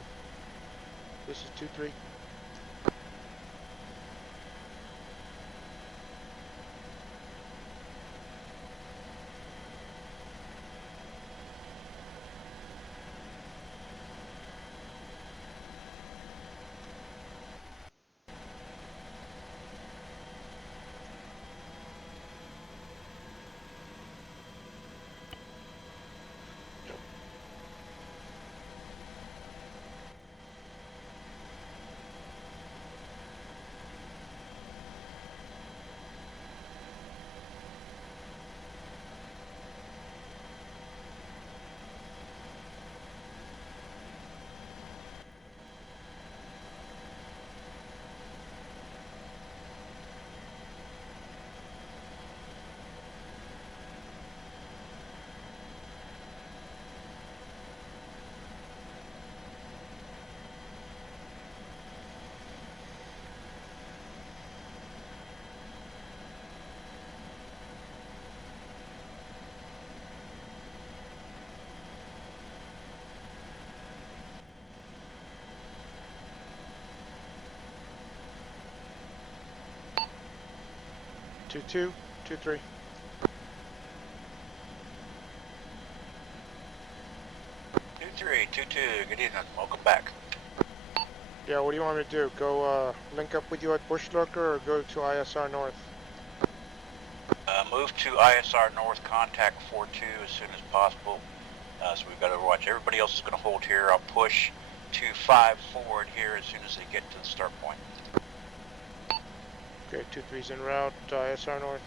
This is 23. Two two, 23. Two. Good evening. Welcome back. Yeah, what do you want me to do? Go link up with you at Bush Looker or go to ISR North? Move to ISR North. Contact 4-2 as soon as possible. So we've got to watch. Everybody else is going to hold here. I'll push 2-5 forward here as soon as they get to the start point. Okay, 23's en route to ISR North.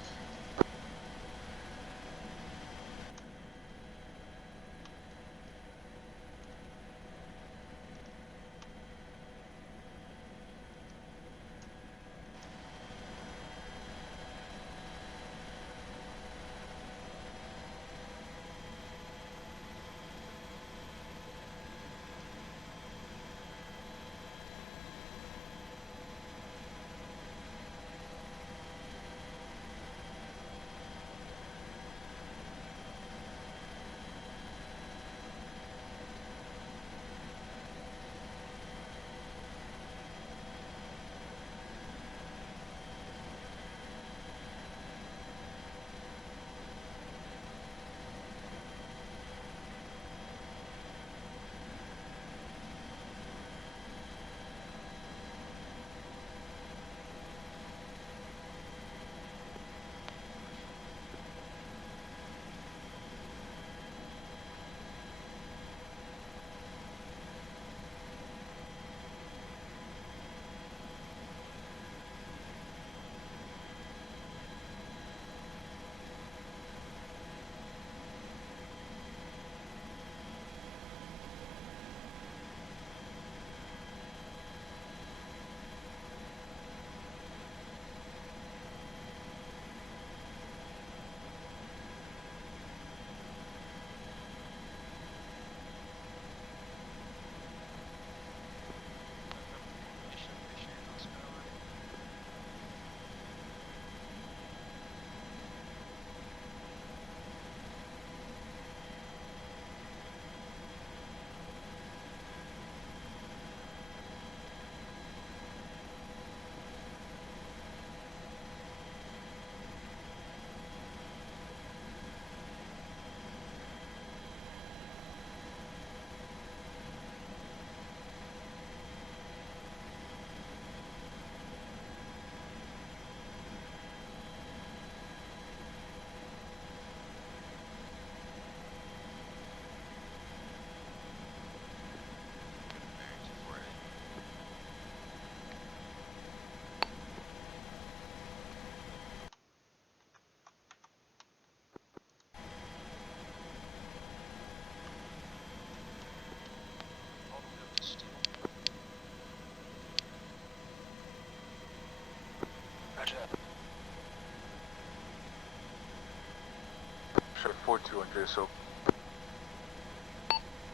Shut 4-2 on JSO.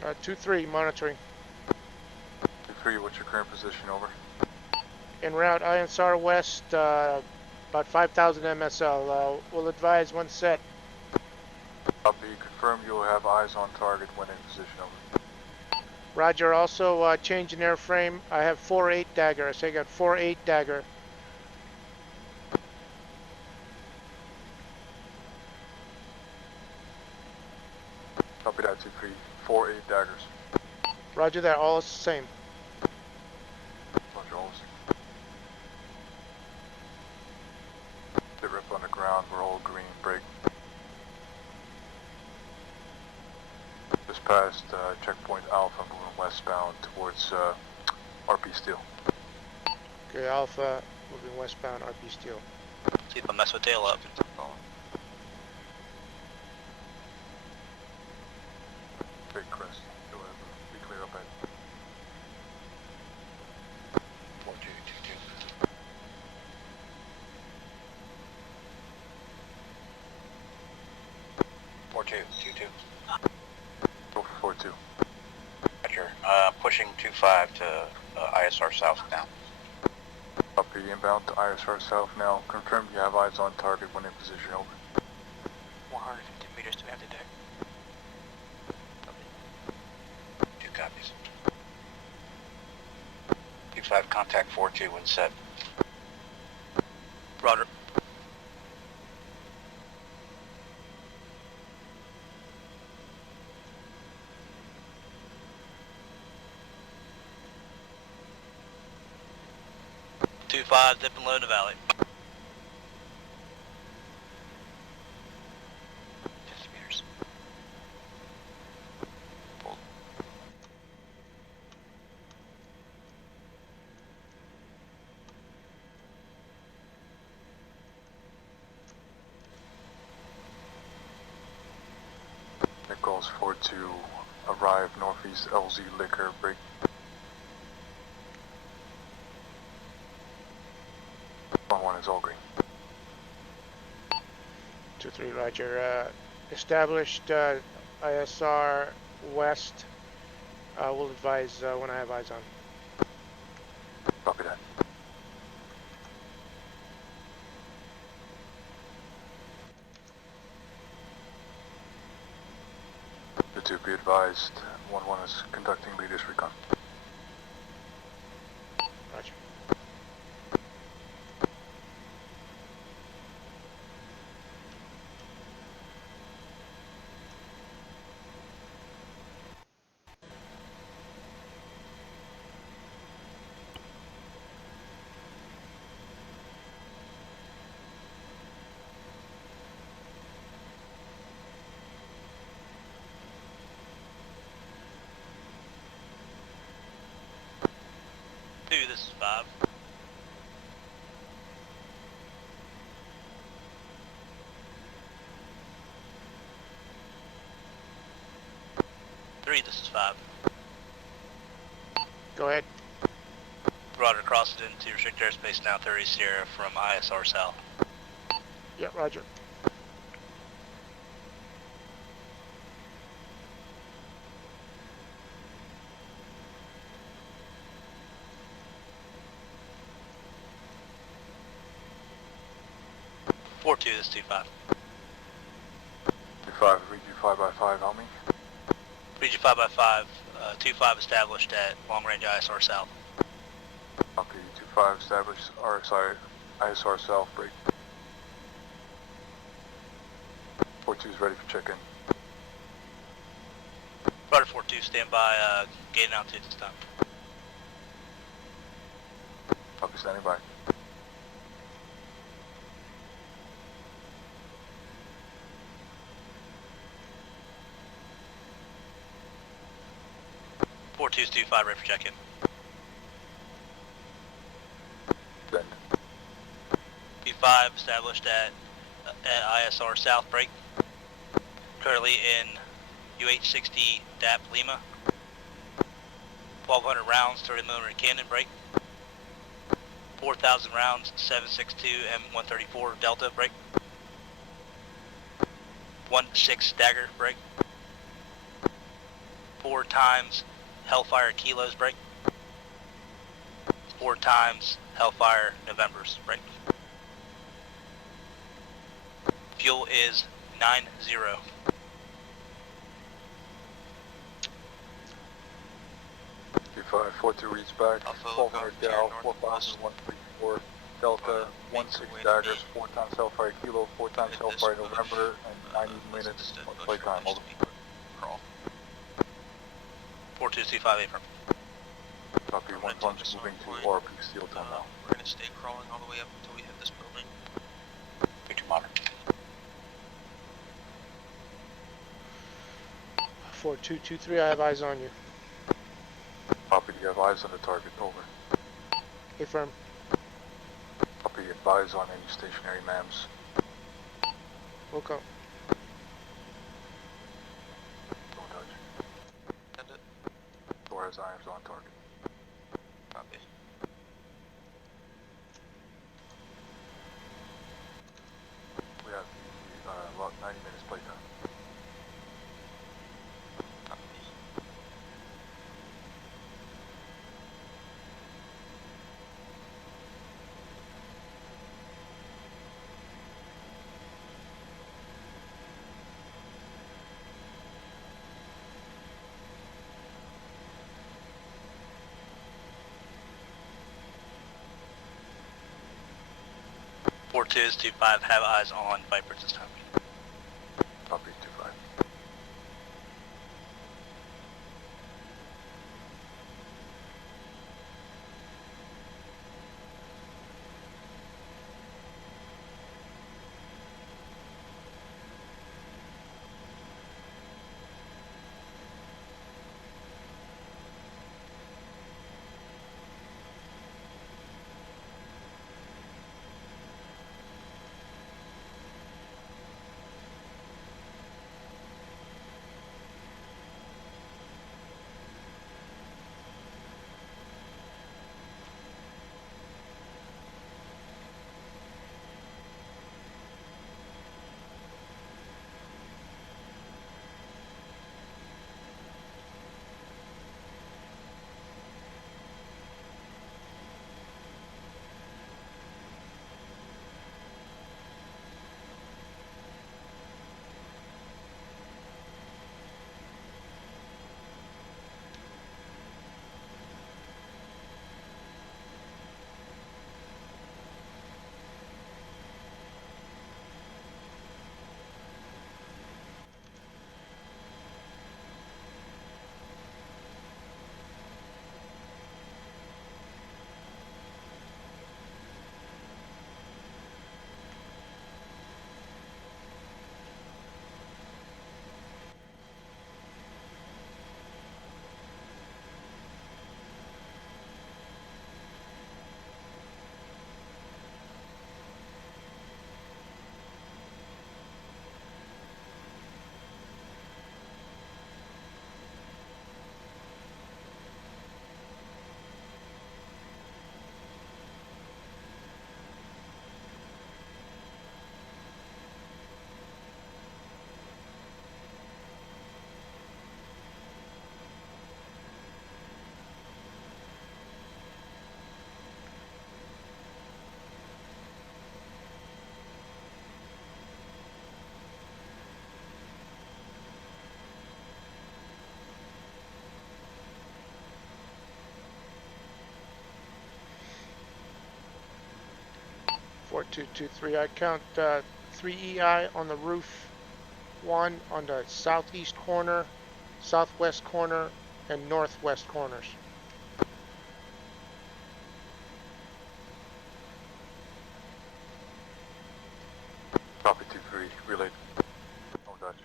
23 monitoring. 2-3, what's your current position? Over. En route ISR West, about 5,000 MSL. We'll advise one set. Copy. Confirm you'll have eyes on target when in position. Over. Roger. Also changing airframe. I have 4-8 dagger. I say I got 4-8 dagger. Copy that, 2-3. 4-8 daggers. Roger that. All is the same. Roger, all is. Sit rep on the ground. We're all green. Break. Just past checkpoint Alpha, moving westbound towards RP Steel. Okay, Alpha moving westbound. RP Steel. Keep a mess with tail up. Big crest. Be clear up ahead. 4222. 4222. Go for 4-2. Roger. Pushing 25 to ISR south now. Copy inbound to ISR south now. Confirm you have eyes on target when in position. Over. 150 meters to empty deck. 2 copies. 25 contact 42 when set. Roger. Two five, dip and low in the valley. 50 meters. Pull. Nichols 4-2. Arrive northeast LZ Liquor. Break. 1-1 is all green. 2-3. Roger. Established ISR west. We'll advise when I have eyes on. Copy that. The 2 be advised. 1-1 is conducting leaders recon. Roger. This is 5. Three, this is 5. Go ahead. Roger, crossed into restricted airspace now 30 Sierra from ISR south. Yeah, Roger. Four two, this is 2-5. 2-5, read you 5x5, help me. Region 5x5, 2-5 established at long range ISR south. Copy, 2-5 established RSI, ISR south, break. 4-2 is ready for check-in. Roger 4-2, stand by, gaining altitude this time. Copy, standing by. Four 2's 2-5, ready for check-in. Send. 2-5 established at ISR south break. Currently in UH-60 DAP Lima. 1,200 rounds, 30mm cannon break. 4,000 rounds, 7.62 M134 Delta break. 1-6 dagger break. 4 times Hellfire Kilos break. 4 times Hellfire Novembers break. Fuel is 90. 2-5, 4-2 reads back, Alpha 1200 helicopter gal, northwest. 4134, Delta, 16 daggers, 4 times Hellfire Kilo, 4 times Hellfire November, and 90 minutes flight time, over. Crawl. 4225 affirm. Copy, 1 funds moving to RP Steel Time now. We're gonna stay crawling all the way up until we hit this building. Victor Monitor. 4223, I have eyes on you. Copy, you have eyes on the target, over. Affirm. Copy, advise on any stationary mams. Wilco. No dodge. Send it. Thor has irons on target. Copy. We have about 90 minutes playtime. Copy. Four twos, 2-5, have eyes on Vipers this time. Copy, 2-5. Four two two three. I count 3 EI on the roof, 1 on the southeast corner, southwest corner, and northwest corners. Copy, 2-3, relay. No dodge.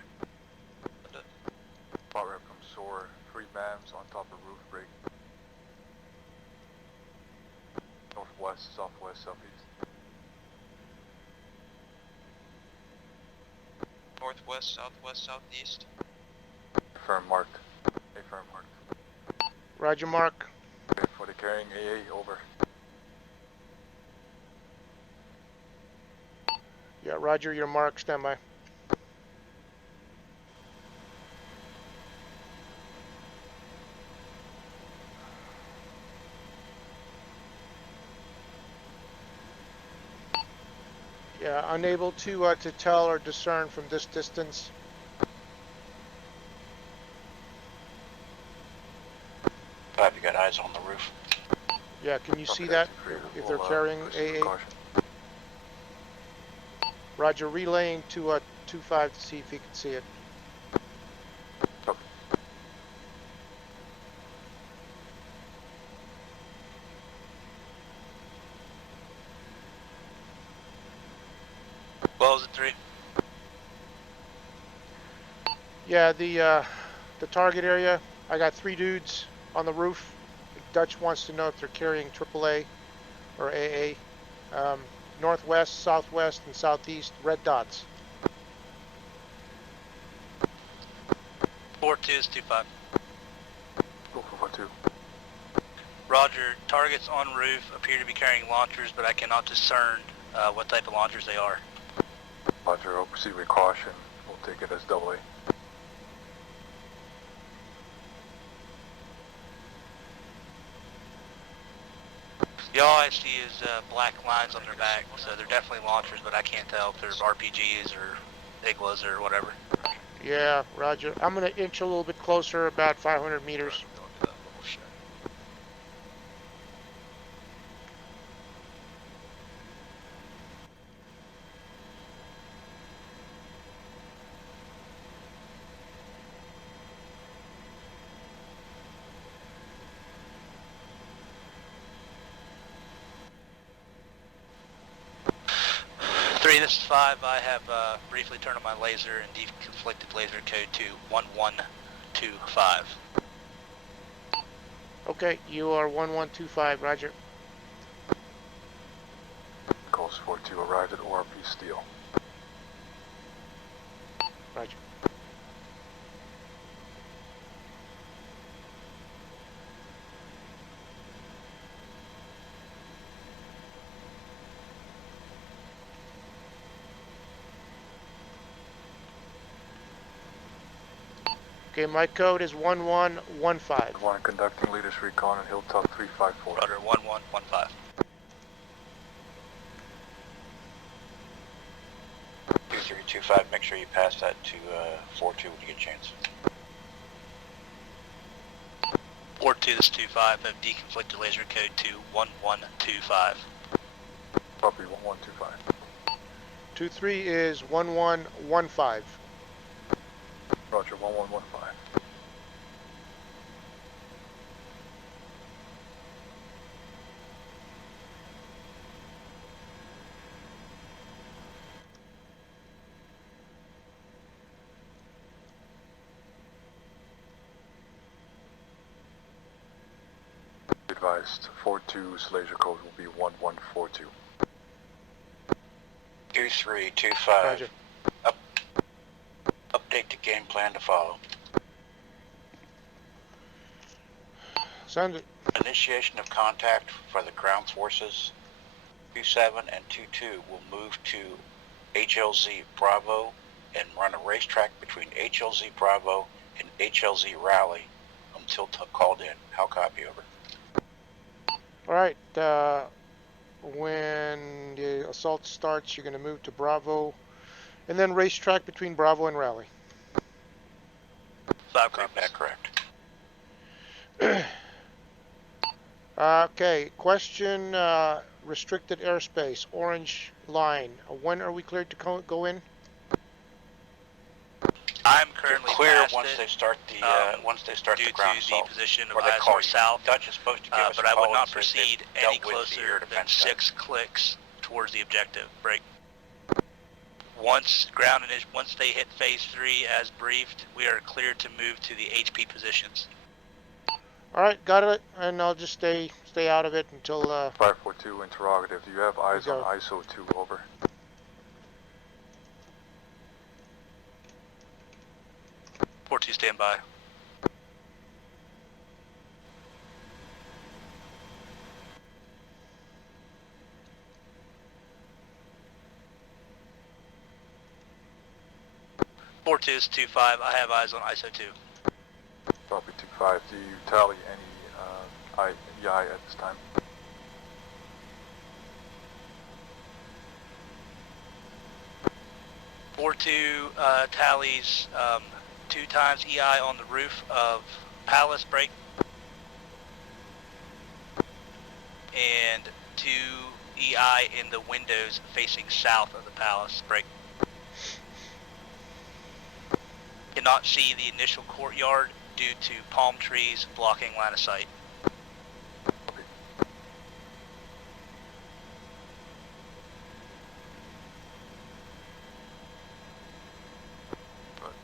Spot rep from SOAR, 3 mams on top of roof break. Northwest, southwest, southeast. Northwest, southwest, southeast. Affirm marked. Affirm marked. Roger, Mark. Okay, for the carrying AA, over. Yeah, Roger, your mark, standby. Yeah, unable to tell or discern from this distance. 2-5, you got eyes on the roof. Yeah, can you see Copy that? 2-3. If they're We'll, carrying proceed with AA? caution. Roger, relaying to 2-5 to see if he can see it. Copy. What was it, 3? Yeah, the target area, I got 3 dudes on the roof. Dutch wants to know if they're carrying AAA or AA. Northwest, southwest, and southeast, red dots. 4-2 is 2-5. Go for 4-2. Roger, targets en roof appear to be carrying launchers, but I cannot discern what type of launchers they are. Roger, I'll proceed with caution. We'll take it as AA. The all I see is black lines on their back, so they're definitely launchers, but I can't tell if they're RPGs or Iglas or whatever. Yeah, Roger. I'm going to inch a little bit closer, about 500 meters. Three, this is 5. I have briefly turned on my laser and deconflicted laser code to 1125. Okay, you are 1125, Roger. Calls 4-2 arrived at ORP Steel. Roger. Okay, my code is 1115. One conducting latest recon on Hilltop 354. Roger, 1115. 2325, make sure you pass that to 4-2 when you get a chance. 4-2, this is 2-5. Have deconflicted laser code to 1125. Copy 1125. 23 is 1115. Roger, 1115. Advised, 4-2's laser code will be 1142. 2325. Roger. Update the game plan to follow. Send it. Initiation of contact for the ground forces. 27 and 22 will move to HLZ Bravo and run a racetrack between HLZ Bravo and HLZ Rally until called in. How copy, over? All right. When the assault starts, you're going to move to Bravo, and then racetrack between Bravo and Rally. 5 Read copies. back correct. Okay, question, restricted airspace, orange line. When are we cleared to go in? I'm You're currently clear past once it, they start the due the ground to assault. the position of Or they call ISR you. south, Dutch is supposed to give us but a I call would and not say they've proceed dealt any with the closer air than defense 6 clicks towards the objective. Break. Once once they hit phase 3 as briefed, we are cleared to move to the HP positions. All right, got it, and I'll just stay out of it until 542 interrogative, do you have eyes on go. ISO 2, over? Port 2 standby. Port 2 is 2-5. I have eyes on ISO 2. Copy 25, do you tally any EI at this time? Port 2 tallies 2 times EI on the roof of Palace. Break. and 2 EI in the windows facing south of the palace. Break. Cannot see the initial courtyard due to palm trees blocking line of sight.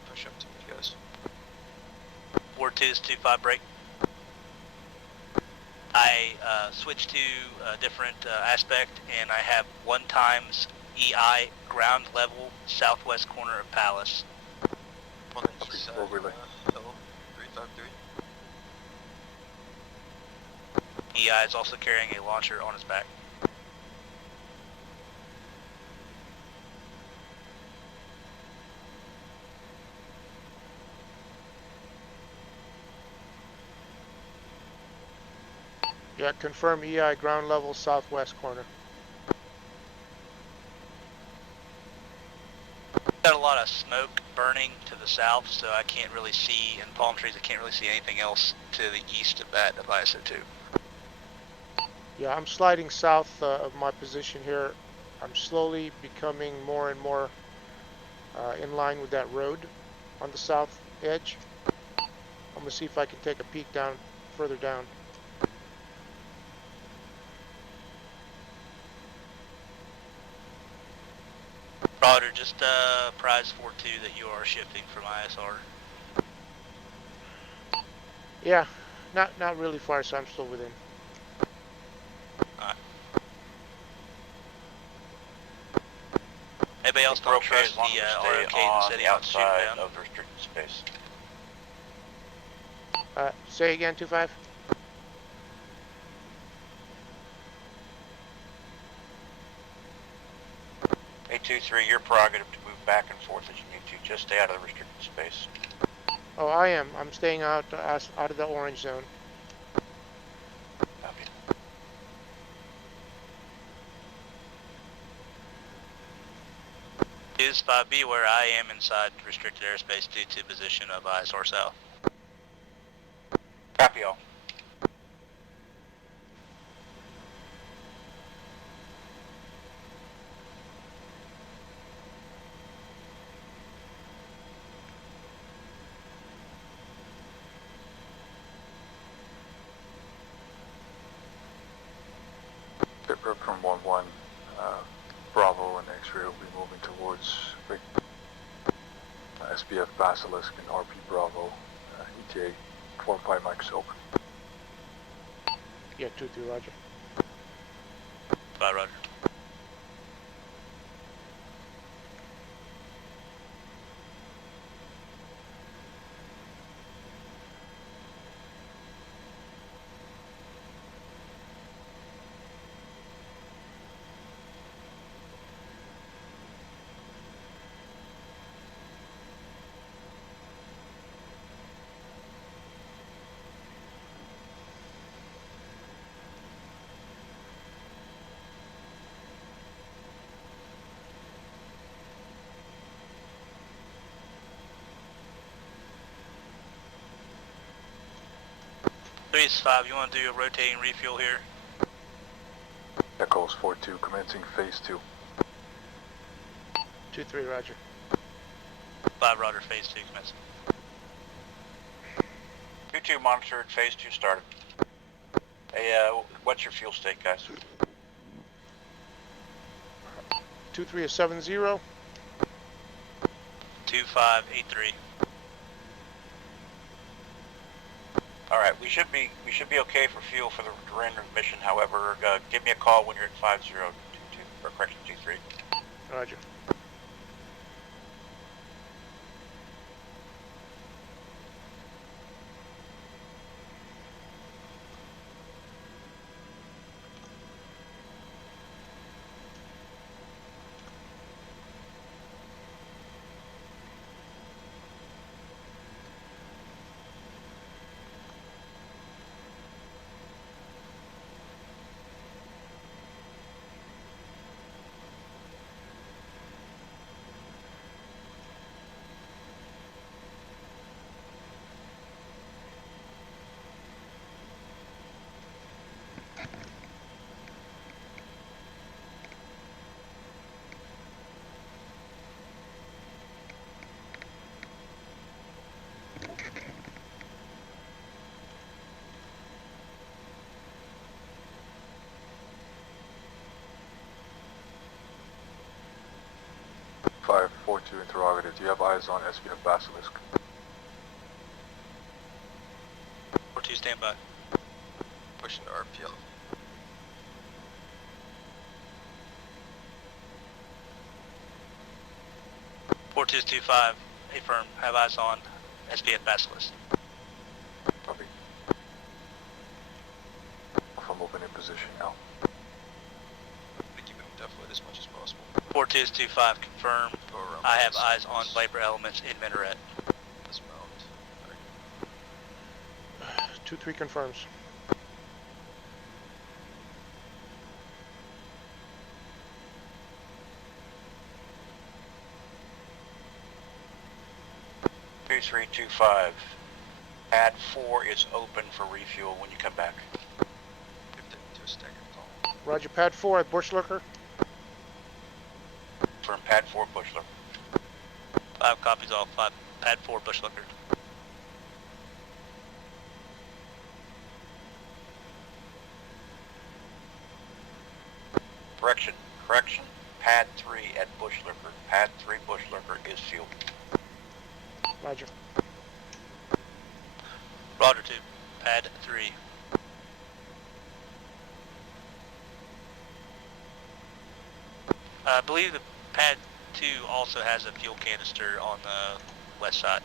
Push up to you guys. 4-2 is 2-5 break. I switched to a different aspect, and I have 1 times EI ground level southwest corner of Palace. Relay. 353. EI is also carrying a launcher on his back. Yeah, confirm EI ground level southwest corner. Got a lot of smoke burning to the south, so I can't really see, and palm trees, I can't really see anything else to the east of that of ISO2. Yeah, I'm sliding south of my position here. I'm slowly becoming more and more in line with that road on the south edge. I'm gonna see if I can take a peek down, further down. Roger, just prize 4-2 that you are shifting from ISR. Yeah, not really far, so I'm still within. Anybody else don't trust the ROK in the city outside of the restricted space. Say again, 2-5. A23, your prerogative to move back and forth as you need to. Just stay out of the restricted space. Oh, I am. I'm staying out of the orange zone. Copy. Is 5B where I am inside restricted airspace due to position of ISR south. Copy all. Pit rep from 1-1, Bravo and X-ray will be moving towards SBF Basilisk and RP Bravo, ETA 4-5 mics open. Yeah, 2-3, roger. Bye, Roger. Three is 5, you want to do a rotating refuel here? Echoes 4-2, commencing phase 2. 2-3, roger. 5 Roger, phase 2 commencing. 2-2 monitored, phase 2 started. Hey, what's your fuel state, guys? 2-3 is 7-0. 2583. All right, we should be okay for fuel for the render mission. However, give me a call when you're at 5022 or correction 23. Roger. 42 interrogative. Do you have eyes on SBF Basilisk? 42 standby. Pushing to RPL. 4225, affirm. Have eyes on SBF Basilisk. Copy. Alpha moving in position now. Keep him deflated as much as possible. 4225, confirm. I have eyes on Viper elements in Minaret. Dismount. 2-3 confirms. Two, 325. Pad 4 is open for refuel when you come back. To a staggered call. Roger, pad 4 at Bushlicker. From Pad 4 Bushlicker. 5 copies all. 5. Pad 4 Bushlicker. Correction. Pad 3 at Bushlicker. Pad 3 Bushlicker is fueled. Roger. Roger 2. Pad 3. I believe the Pad 2 also has a fuel canister on the west side.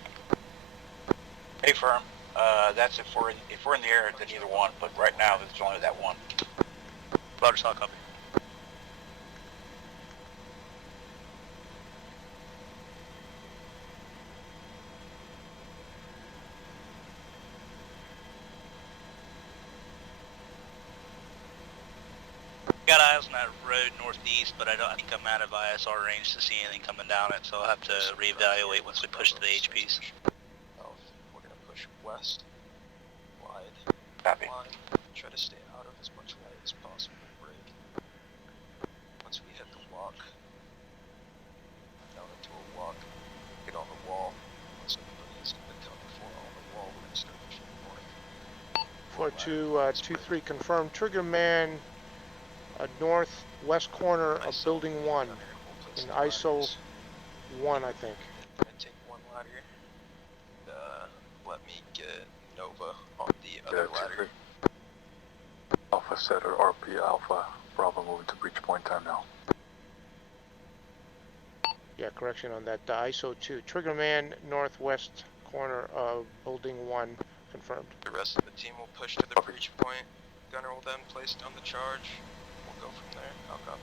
Hey, firm. That's if we're in the air, then either one. But right now, it's only that one. Roger, solid copy. Got eyes on that road northeast, but I think I'm out of ISR range to see anything coming down it, so I'll have to reevaluate once we push to the HPs. We're gonna push west, wide, Copy. line, try to stay out of as much light as possible, break. Once we hit the walk, down into a walk, get on the wall. Once everybody has been down before on the wall, we're gonna start pushing north. 4223 confirmed. Trigger man, northwest corner of building 1 in ISO 1, I think. I'm gonna take one ladder. Let me get Nova on the other ladder. Alpha set or RP Alpha. Bravo moving to breach point time now. Yeah, correction on that. ISO 2. Trigger man, northwest corner of building 1, confirmed. The rest of the team will push to the breach point. Gunner will then place down the charge. We'll go from there. I'll copy.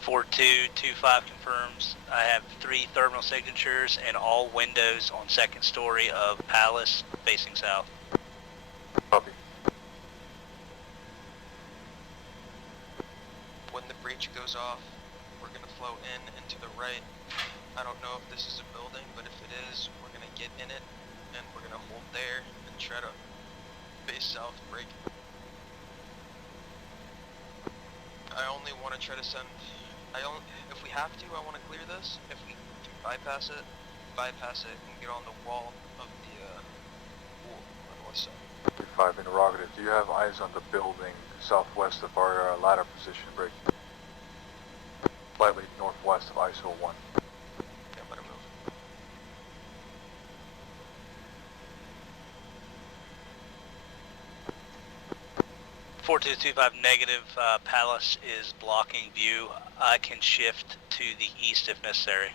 Four 225 confirms. I have 3 thermal signatures and all windows on second story of Palace facing south. Copy. When the breach goes off, we're gonna flow into the right. I don't know if this is a building, but if it is, we're gonna get in it, and we're gonna hold there and try to face south, break. I only want to try to send. If we have to, I want to clear this. If we can bypass it, and get on the wall of the pool on the north side. 5 interrogative. Do you have eyes on the building southwest of our ladder position break? Slightly northwest of ISO 1. Yeah, better move. Four 225 negative. Palace is blocking view. I can shift to the east if necessary.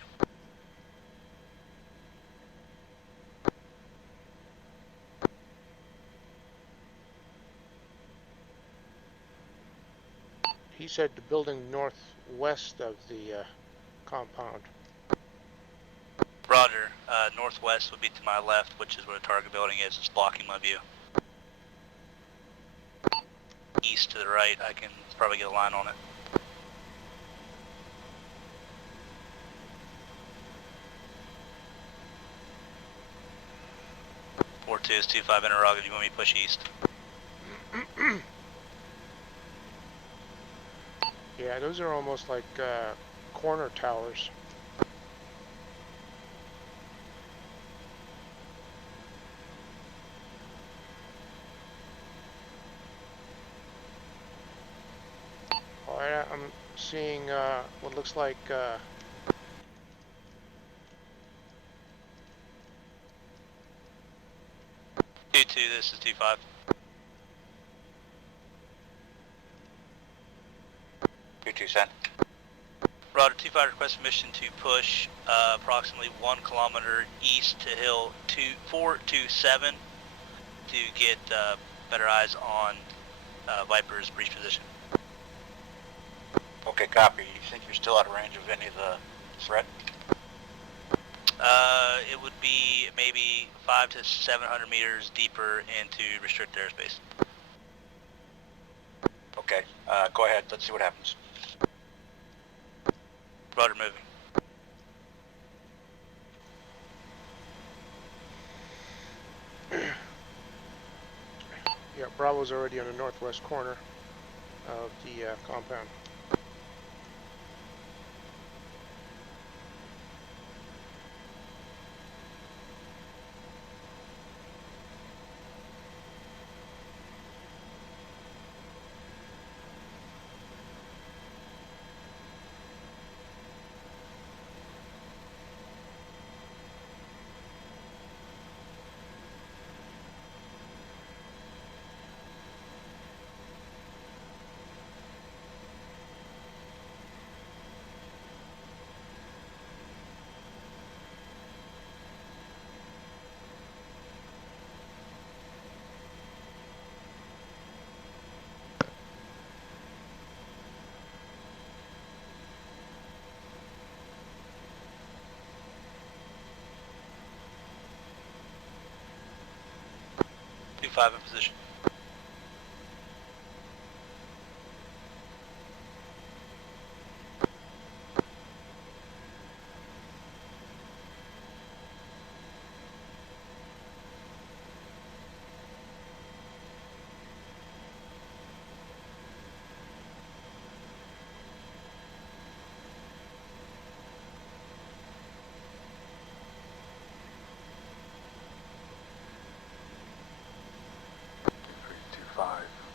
He said the building northwest of the compound. Roger. Northwest would be to my left, which is where the target building is. It's blocking my view. East to the right, I can probably get a line on it. 4-2 is 2-5 interrogative. You want me to push east? Yeah, those are almost like corner towers. seeing what looks like 2-2, this is 2-5. Send. Roger, 2-5 request permission to push approximately 1 kilometer east to Hill 427 to get better eyes on Viper's breach position. Okay, copy. You think you're still out of range of any of the threat? It would be maybe 500 to 700 meters deeper into restricted airspace. Okay, go ahead. Let's see what happens. Roger, moving. Yeah, Bravo's already on the northwest corner of the compound. Two-5 in position.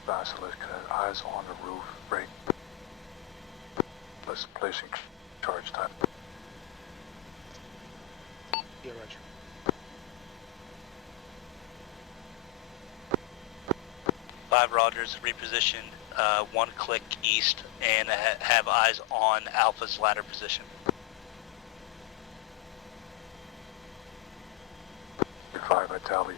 Basilisk has eyes on the roof. Break. Let's placing charge time. Yeah, Roger. Five Rogers, reposition 1 click east and have eyes on Alpha's ladder position. 5, I tally.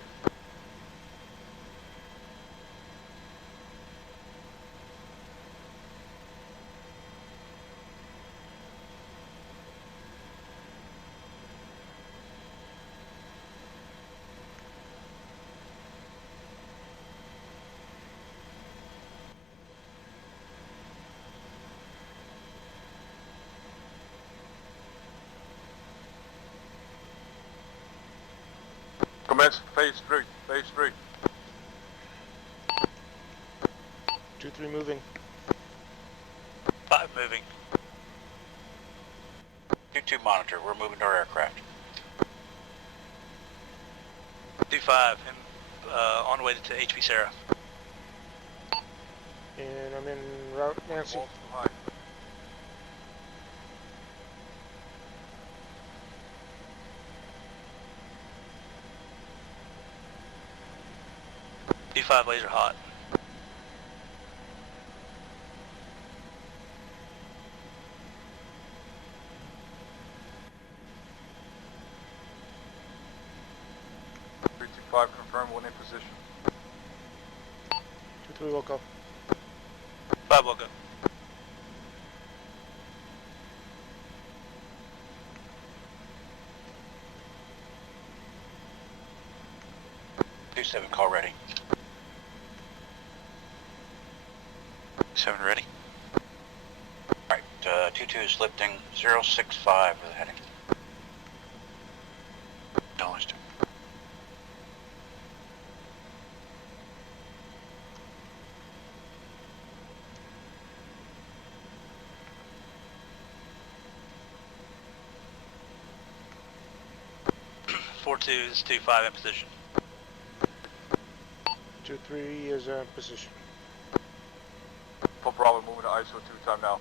Commence phase 3. Phase 3. 2-3 moving. 5 moving. 2-2 monitor. We're moving to our aircraft. 2-5 on the way to HP Sarah. And I'm in route Nancy. 2-5 laser hot. Five confirm, 1 in position. 2-3 will go. 5 will go. Seven call ready. 7 ready. Alright, 2-2 is lifting 065 for the heading. Acknowledged. Four 2 is 2-5 in position. 2-3 is in position. Full Bravo moving to ISO 2 time now.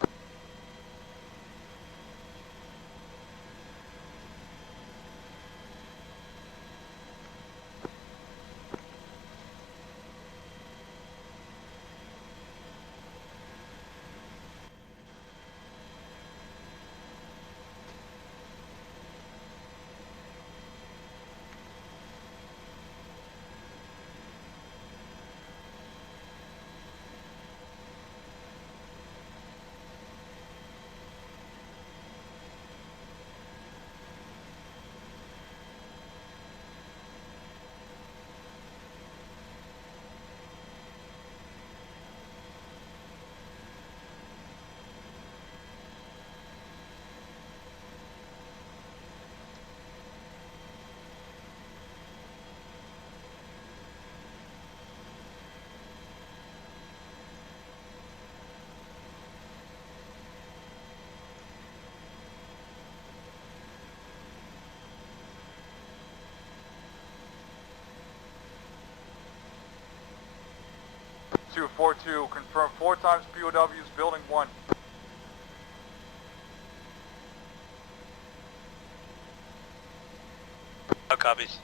4-2, confirm 4 times POWs, building 1. No copies.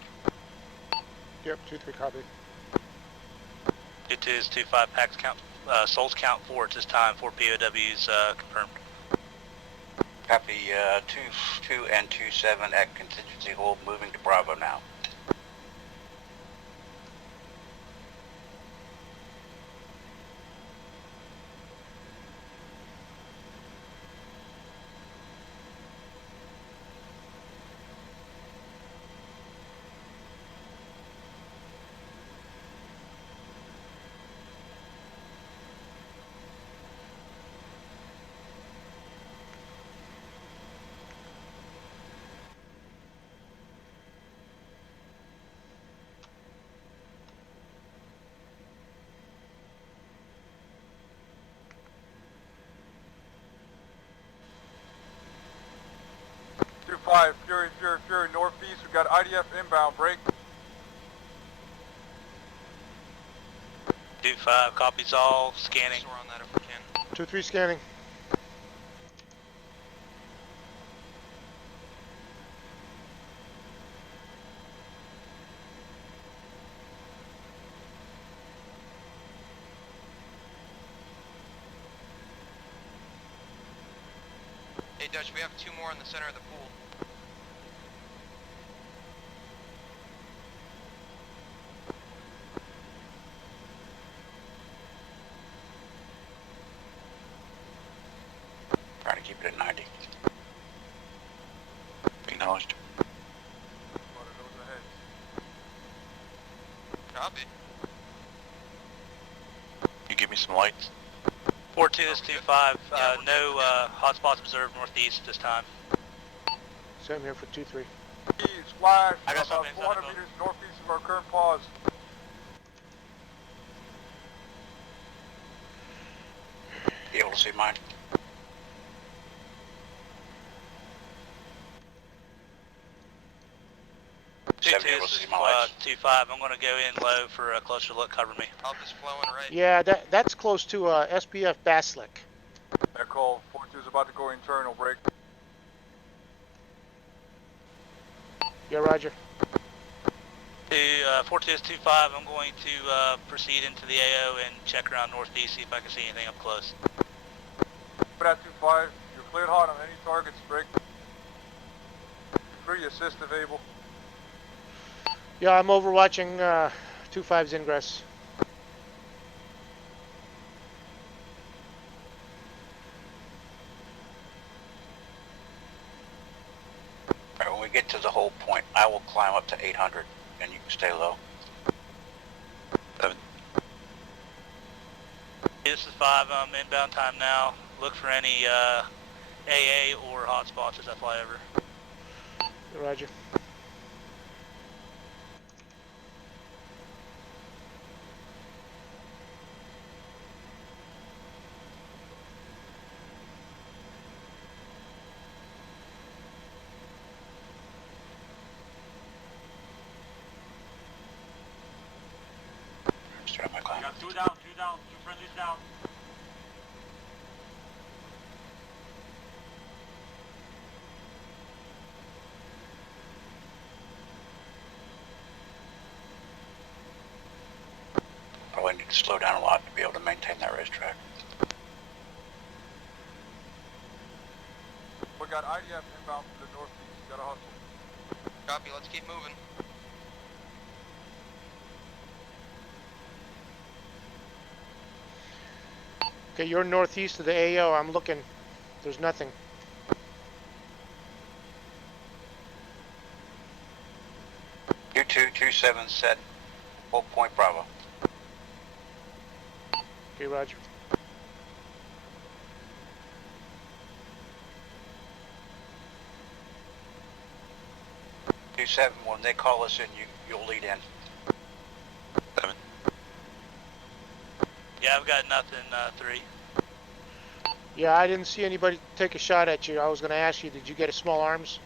Yep, 2-3 copy. 2-2 is 2-5 packs count, souls count 4 at this time, 4 POWs confirmed. Copy 2-2 and 2-7 at contingency hold, moving to Bravo now. Fury, northeast, we got IDF inbound, break. 2-5 copies all, scanning. We're on that if we can. 2-3 scanning. Hey Dutch, we have 2 more in the center of the pool. Trying to keep it at 90. Acknowledged. Copy. You give me some lights. 4-2 is 2-5, no hotspots observed northeast this time. Same here for 2-3. Keys, flash, I got about something inside 400 the meters northeast of our current pause. Be able to see mine? Two-two, this is 2-5. I'm going to go in low for a closer look. Cover me. Alpha's flowing right. Yeah, that's close to SPF Basilic. Echo, 4-2 is about to go internal, break. Yeah, roger. 4-2 is 2-5. I'm going to proceed into the AO and check around northeast, see if I can see anything up close. Put at 2-5, you're cleared hot on any targets, break. Free assist if able. Yeah, I'm overwatching 2-5's ingress. Alright, when we get to the hold point, I will climb up to 800 and you can stay low. 7. This is 5. I'm inbound time now. Look for any AA or hotspots as I fly over. Roger. Start my climb. You got 2 down, 2 friendlies down. Probably need to slow down a lot to be able to maintain that racetrack. We got IDF inbound to the northeast, gotta hustle. Copy, let's keep moving. Okay, you're northeast of the AO. I'm looking. There's nothing. U227 set. Hold point Bravo. Okay, roger. U7, when they call us in, you'll lead in. 7. Yeah, I've got nothing, 3. Yeah, I didn't see anybody take a shot at you. I was going to ask you, did you get a small arms?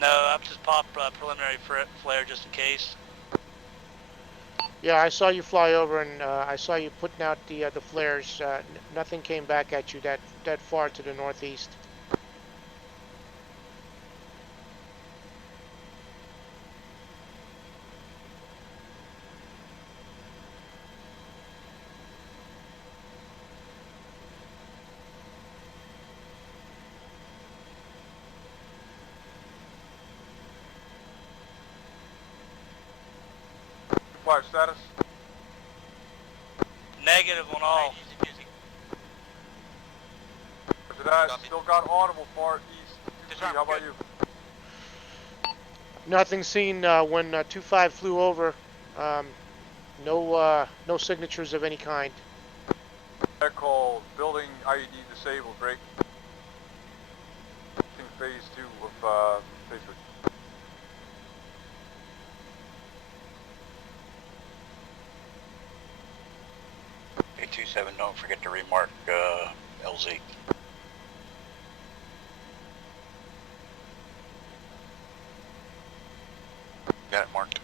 No, I've just popped preliminary flare just in case. Yeah, I saw you fly over, and I saw you putting out the flares. Nothing came back at you that far to the northeast. Flight status? Negative on all. After that, still got audible far east. How about you? Nothing seen when 2-5 flew over. No signatures of any kind. That call, building IED disabled, break. Phase 2 of phase 3. A27, don't forget to remark LZ. Got it marked.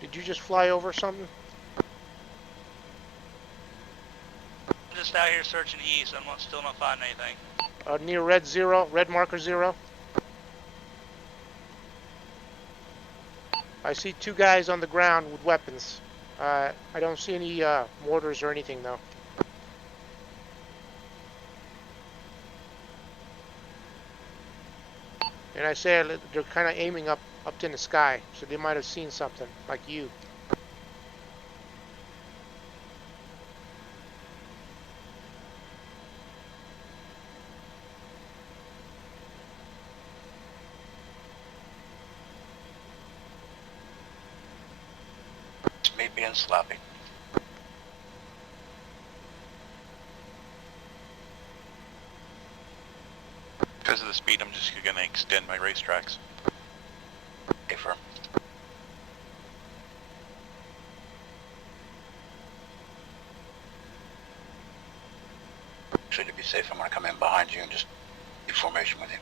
Did you just fly over something? I'm just out here searching east. I'm still not finding anything. Near red marker 0. I see 2 guys on the ground with weapons. I don't see any mortars or anything though. And I say they're kind of aiming up in the sky, so they might have seen something, like you. It's me being sloppy. Because of the speed, I'm just going to extend my racetracks. Okay, firm. Should it be safe, I'm going to come in behind you and just do formation with you.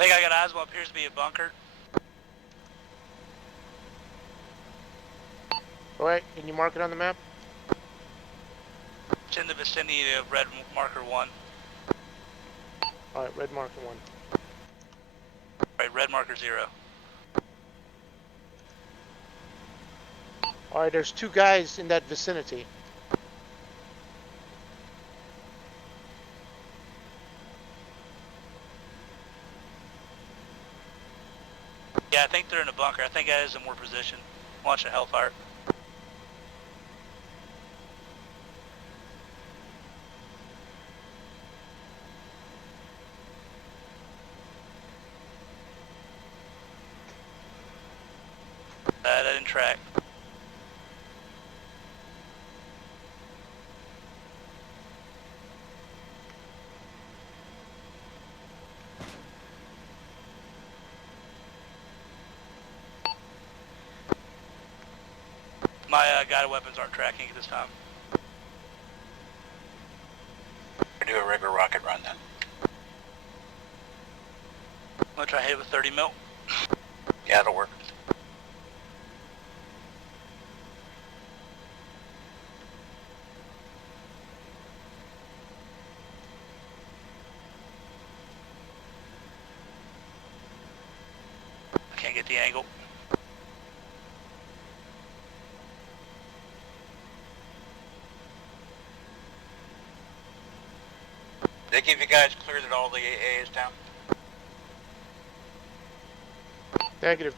I think I got eyes on what appears to be a bunker. Alright, can you mark it on the map? It's in the vicinity of red marker 1. Alright, red marker 1. Right, red marker 0. Alright, there's 2 guys in that vicinity. Yeah, I think they're in a bunker. I think that is in more position. Watching Hellfire. That didn't track. My guided weapons aren't tracking at this time. Do a regular rocket run then. I'm gonna try to hit it with 30 mil. Yeah, it'll work. I can't get the angle. They give you guys clear that all the AA is down? Negative.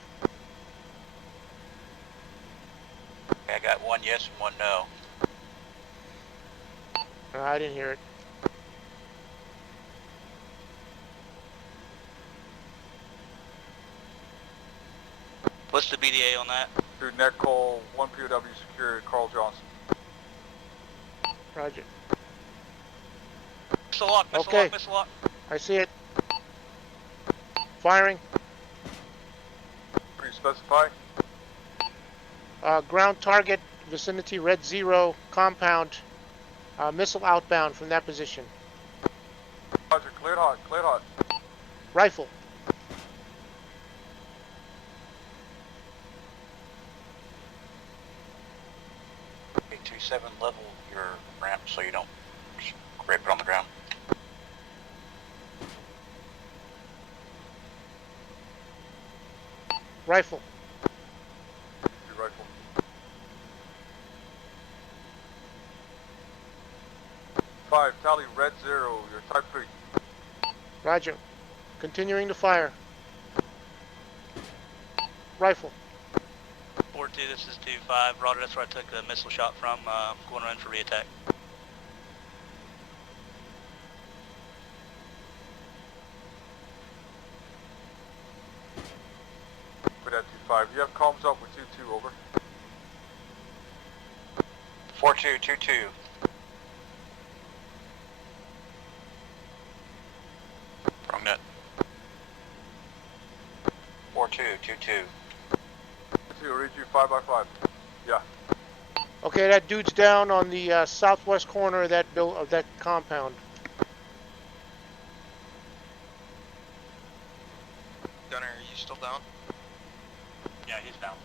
Okay, I got 1 yes and 1 no. I didn't hear it. What's the BDA on that? Through net call, 1 POW secured, Carl Johnson. Roger. Missile lock, missile Okay. lock, missile lock. I see it. Firing. Please specify. Ground target, vicinity red 0, compound. Missile outbound from that position. Roger, cleared hot, cleared hot. Rifle. Okay, 2-7, level your ramp so you don't scrape it on the ground. Rifle. Your rifle. Five, tally red 0, your type 3. Roger. Continuing to fire. Rifle. 4-2, this is 2-5. Roger, that's where I took the missile shot from. Going in for re-attack. For that 2-5. You have comms up with 2-2, over. 4-2, 2-2. Wrong net. 4-2, 2-2. 2-2, read you 5x5. Yeah. Okay, that dude's down on the southwest corner of that compound. Gunner, are you still down? Yeah, he's down.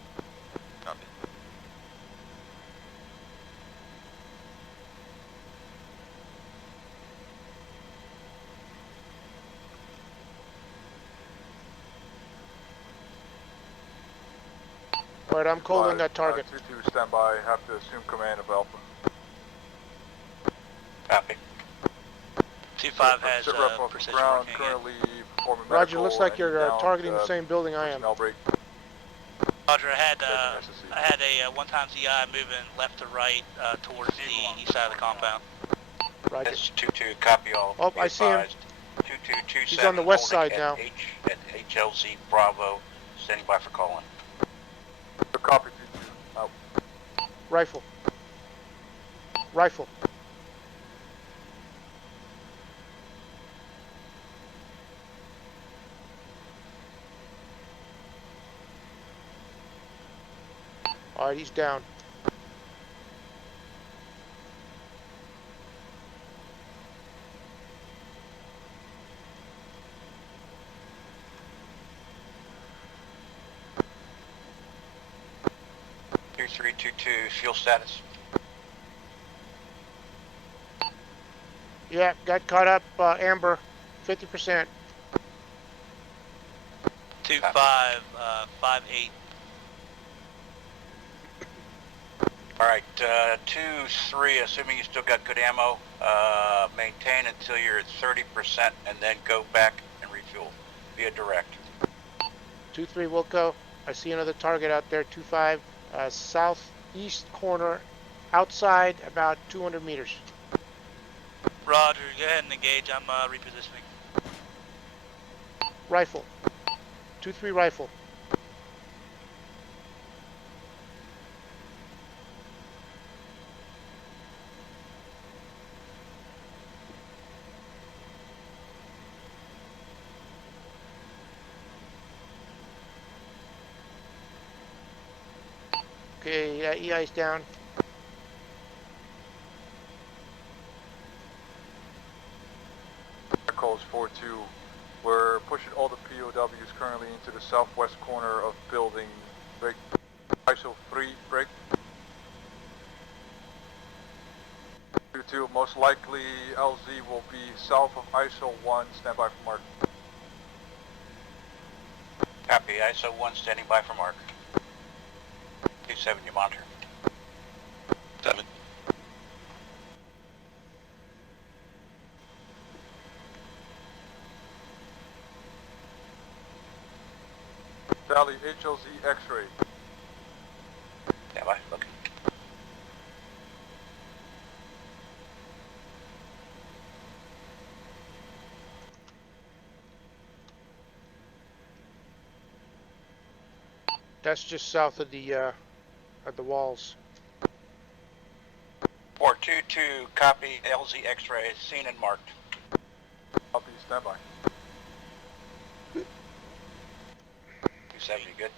Copy. All right, I'm calling that target. 2-2, stand by. Have to assume command of Alpha. Copy. 2-5 has Sit rep off the precision ground, working currently performing medical. Roger, looks like you're downed, targeting the same building I am. personnel break. Roger, I had a one-time ZI moving left to right towards the east side of the compound. Roger. This is 2-2, copy all. Oh, Be I see him. advised. 2-2, 2-7. He's on the west holding side now. At HLZ Bravo, standing by for calling. Copy 2-2, out. Rifle. Rifle. All right, he's down. Two 322, fuel status. Yeah, got caught up. Amber, 50%. 2-5, 5-8. All right, 2-3, assuming you still got good ammo, maintain until you're at 30% and then go back and refuel via direct. 2-3 Wilco. I see another target out there. 2-5, southeast corner, outside about 200 meters. Roger, go ahead and engage. I'm repositioning. Rifle. 2-3 rifle. Okay, EI's down. Calls 4-2. We're pushing all the POWs currently into the southwest corner of building. Break. ISO 3, break. 2-2, most likely LZ will be south of ISO 1, stand by for mark. Copy, ISO 1 standing by for mark. 2-7, you monitor. 7. Valley HLZ X-ray. Stand by, looking. That's just south of the walls. 422, copy. LZ X-ray seen and marked. Copy, standby. 270, good.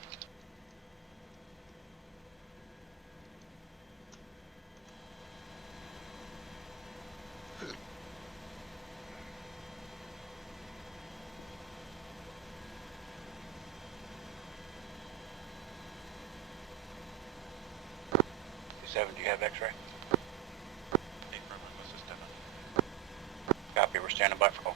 Do you have X-ray? Copy, we're standing by for call.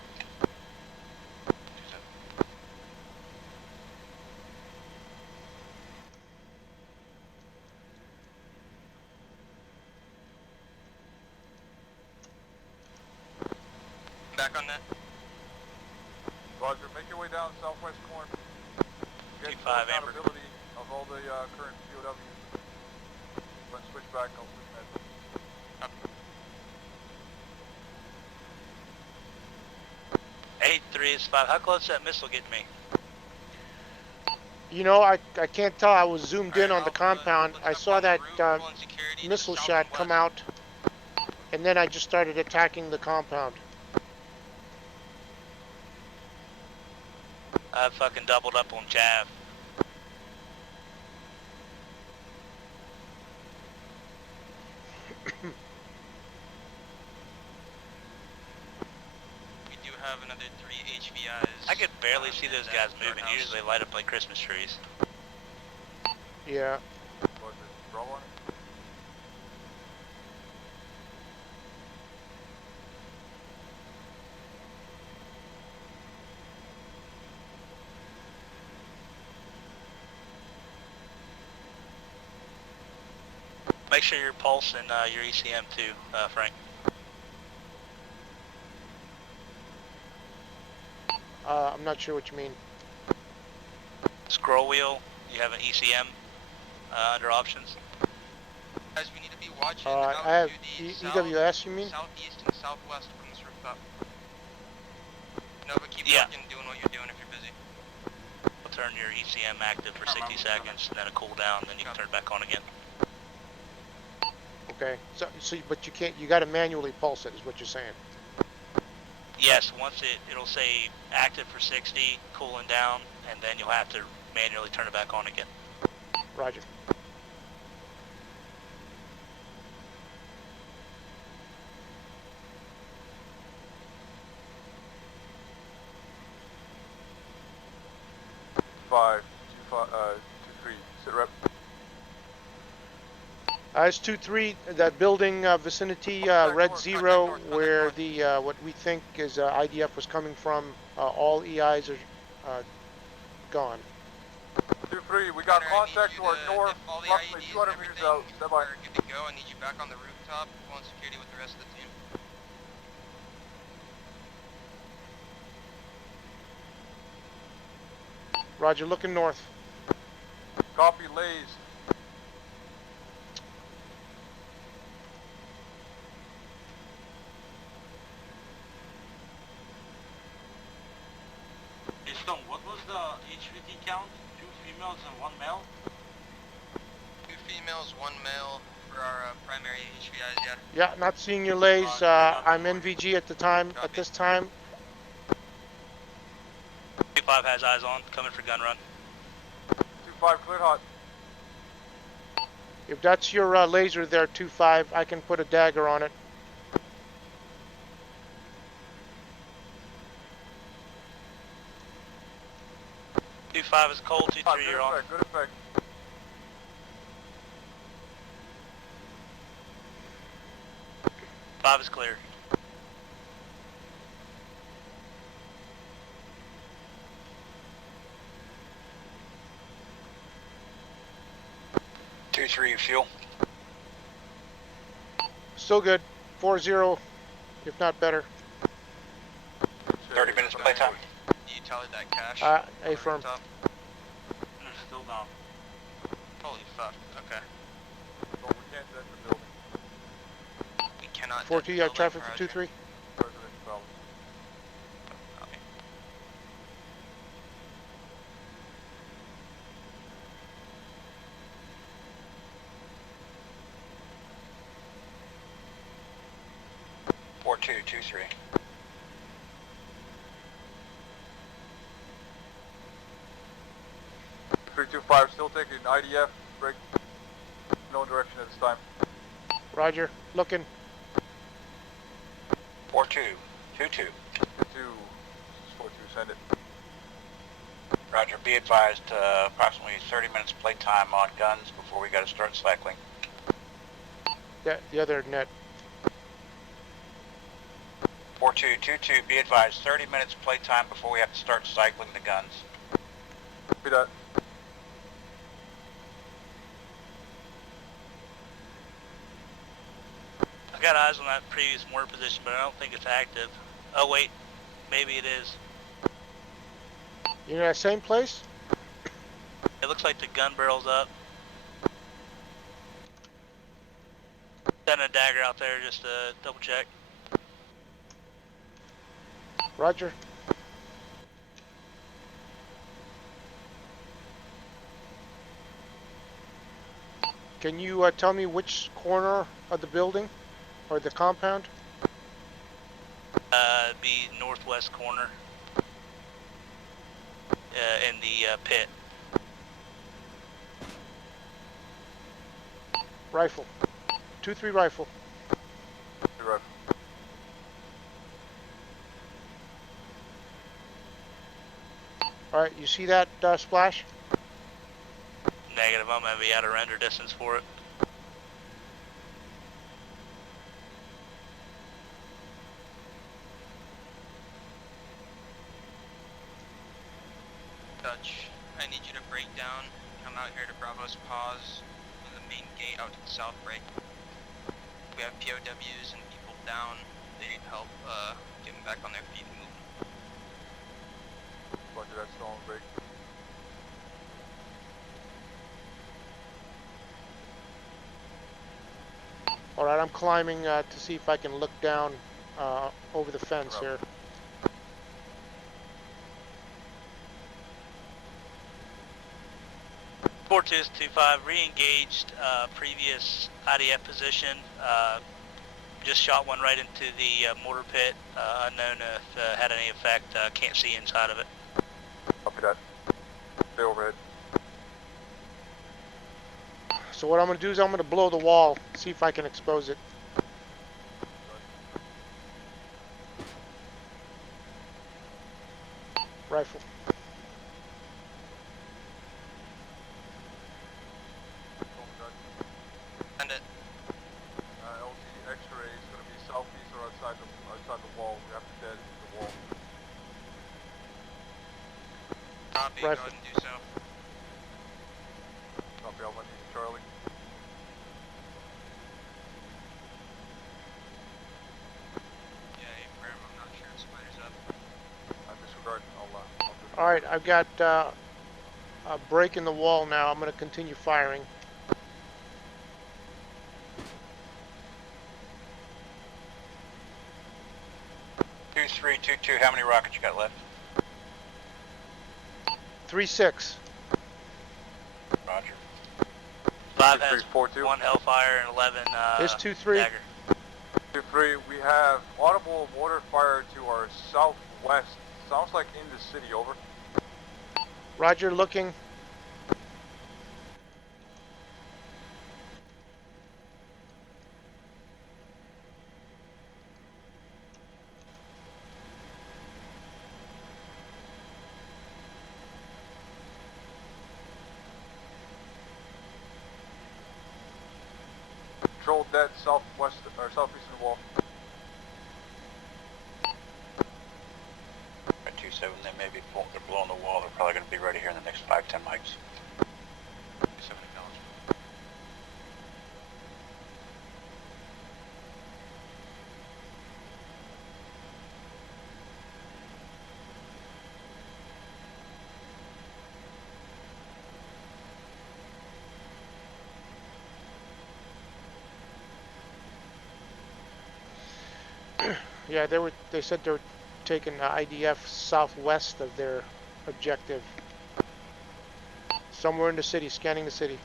Back on that. Roger, make your way down southwest corner. Get full 25 Amber. accountability of all the current POWs. When switch back, I'll switch med. 835. How close is that missile getting me? You know, I can't tell. I was zoomed in on the compound. I saw that missile shot come out, and then I just started attacking the compound. I fucking doubled up on Chav. We do have another 3 HVIs. I could barely see those guys moving. Usually they light up like Christmas trees. Yeah. Roger, Bravo on it. Make sure your pulse and your ECM too, Frank. I'm not sure what you mean. Scroll wheel, you have an ECM under options. Guys, we need to be watching I out have to the EWS, you mean? southeast and southwest from this rooftop. Nova, keep Yeah. working, doing what you're doing if you're busy. We'll turn your ECM active for 60 seconds, and then a cool down, then you can turn it back on again. Okay. So but you can't. You got to manually pulse it, is what you're saying. Yes, once it'll say active for 60, cooling down, and then you'll have to manually turn it back on again. Roger. Five, 2-3, sit rep. It's 2-3, that building vicinity, red 0, where the what we think is IDF was coming from. All EIs are gone. 2-3, we got Connor, contact to our north, if all the approximately IEDs 200 and meters everything out. Stand by. are good to go, I need you back on the rooftop, on security with the rest of the team. Roger, looking north. Copy, Lays. Hey Stone, what was the HVT count? 2 females and 1 male? 2 females, 1 male for our primary HVIs, yeah. Yeah, not seeing your lays. I'm NVG at the time. At this time. 25 has eyes on, coming for gun run. 2-5, clear hot. If that's your laser there, 2-5, I can put a dagger on it. Two 5 is cold, 2-3 you're on. Good effect. Five is clear. Two, three, fuel. Still good. 4-0, if not better. 30 minutes playtime. You tallied that cash? A-firm. Still down. Holy fuck, okay. Oh, we can't enter the building. We cannot 4-2, you have traffic for 2-3. President Bell. 4223. Still taking IDF, break, no direction at this time. Roger. Looking. 4222. 42, send it. Roger, be advised, approximately 30 minutes playtime on guns before we got to start cycling. Yeah, the other net. 4222, be advised, 30 minutes playtime before we have to start cycling the guns. Be that. I got eyes on that previous mortar position, but I don't think it's active. Oh wait, maybe it is. You in that same place? It looks like the gun barrel's up. Send a dagger out there just to double check. Roger. Can you tell me which corner of the building or the compound? Be northwest corner. In the pit. Rifle. 2-3 rifle. Rifle. Alright, you see that splash? Negative, I'm gonna be out of render distance for it. Dutch, I need you to break down. Come out here to Bravo's pause in the main gate out to the south break. We have POWs and people down. They need help getting back on their feet and moving. Roger that, stone break. Alright, I'm climbing to see if I can look down over the fence here. Fortis 25 re-engaged previous IDF position. Just shot one right into the mortar pit. Unknown if had any effect. Can't see inside of it. Copy that. Stay overhead. So what I'm going to do is I'm going to blow the wall, see if I can expose it. Rifle. Send it. LT X-ray is going to be southeast or outside the wall. We have to dead the wall. Copy, Rifle. go ahead and do so. Copy, I'm going to need Charlie. Yeah, Bram, I'm not sure. Spider's up. Disregard. I'll Alright, I've got a break in the wall now. I'm going to continue firing. Two, 322, how many rockets you got left? 3-6. Roger. 5 has 1 Hellfire and 11 It's 2-3. dagger. 2-3, we have audible mortar fire to our southwest. Sounds like in the city, over. Roger, looking. Control dead southwest or southeastern wall. At 27, they may be they're blowing the wall. They're probably going to be ready here in the next 5-10 mics. 27 acknowledged. Yeah, they said they were taking IDF southwest of their objective. Somewhere in the city, scanning the city.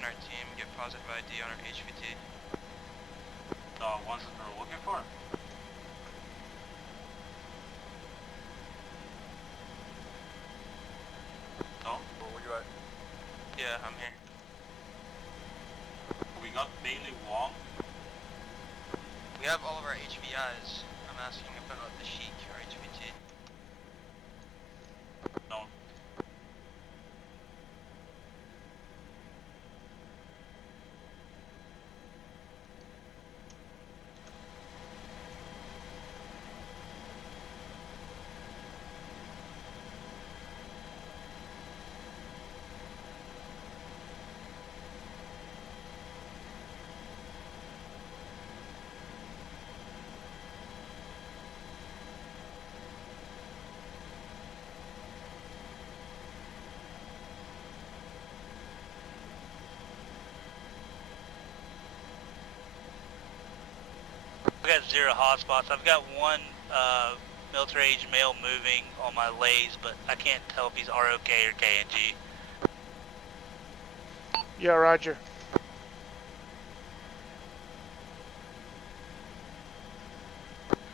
and our team get positive ID on our HVT. The ones that they're looking for? No? Where you at? Yeah, I'm here. We got Bailey Wong. We have all of our HVIs. I'm asking about the Sheik, our HVT. No. I've got 0 hotspots. I've got one military age male moving on my lays, but I can't tell if he's ROK or KNG. Yeah, roger.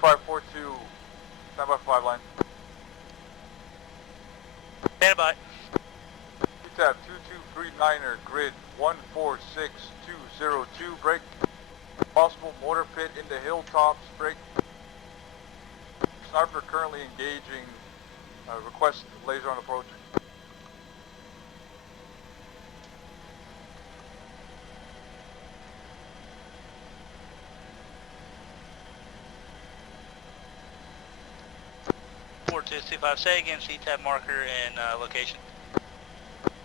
Five 4-2. Stand by 5 line. Stand by. Tab 2239er grid 146202 break. Possible mortar pit into hilltops break. Sniper currently engaging. Request laser on approach. Four 225. Say again, C-tab marker and location.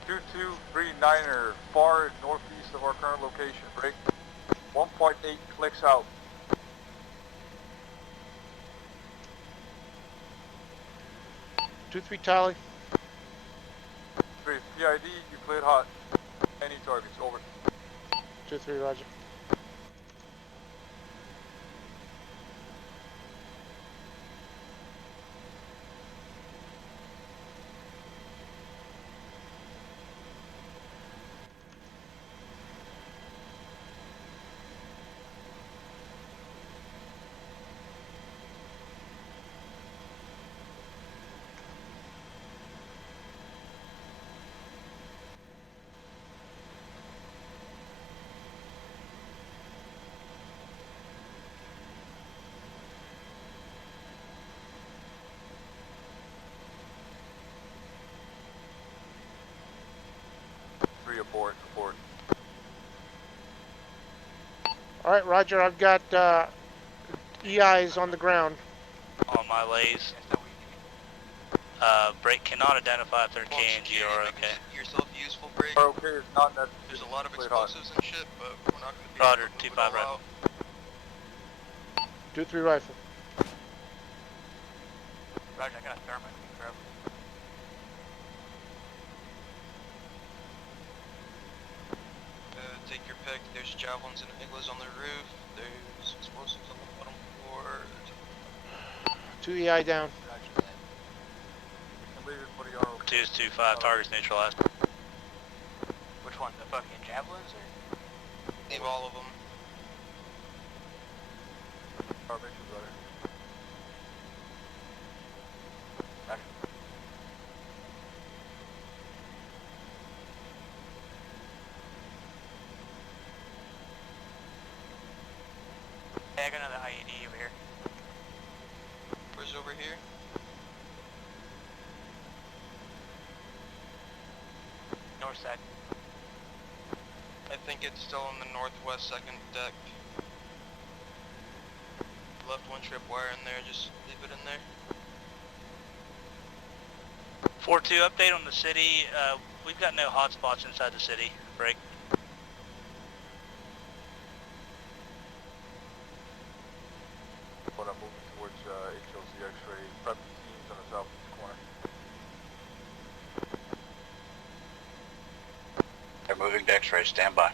2239er far northeast of our current location. Break. 1.8 clicks out. 2-3 tally. 3 PID, you cleared hot. Any targets, over. 2-3 roger. Abort. All right, roger. I've got EIs on the ground. On my lays. Break cannot identify if they're KNG or ROK. Yourself useful, break. ROK is not necessary. There's a lot of explosives and shit, but we're not going to be Roger, able to move 2-5 it all rifle. out. 2-3 rifle. Roger, I got a thermite. Take your pick. There's javelins and iglas on the roof. There's explosives on the bottom floor. 2 EI down. Two is 2-5. Targets neutralized. Which one? The fucking javelins or? Leave all of them. Hey, I got another IED over here. Where's over here? North side. I think it's still on the northwest second deck. Left one tripwire in there, just leave it in there. 4-2 update on the city. We've got no hotspots inside the city. Break. But I'm moving towards HLZ X-ray. Prep teams on the southeast corner. They're moving to X-ray. Stand by.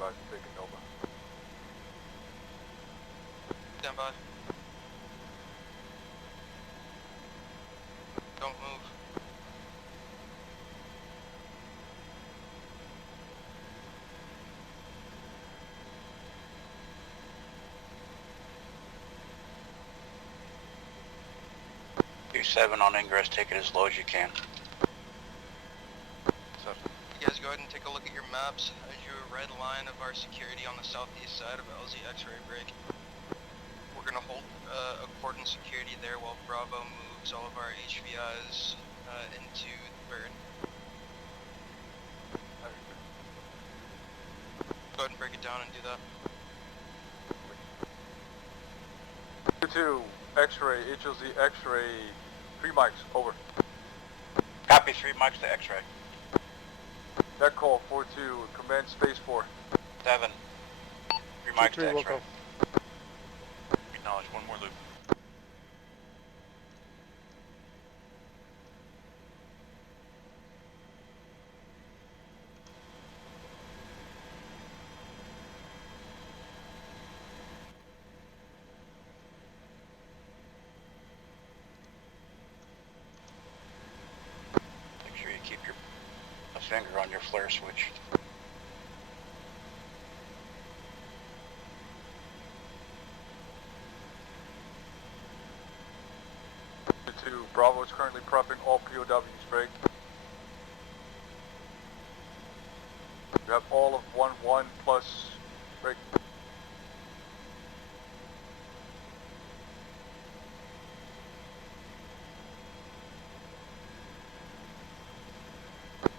Roger, taking Nova. Stand by. 2-7 on ingress, take it as low as you can. You guys go ahead and take a look at your maps. I drew a red line of our security on the southeast side of LZ X-ray break. We're gonna hold a cordon security there while Bravo moves all of our HVIs into the bird. Go ahead and break it down and do that. 2-2, X-ray, HLZ X-ray, 3 mics, over. Copy, 3 mics to X-ray. That call, 4-2, command space 4. 7. 3 mics to 2-3 will X-ray. go. Acknowledge, one more loop. Make sure you keep your finger on your flare switch. Bravo is currently prepping all POWs, break. You have all of 1-1 plus break.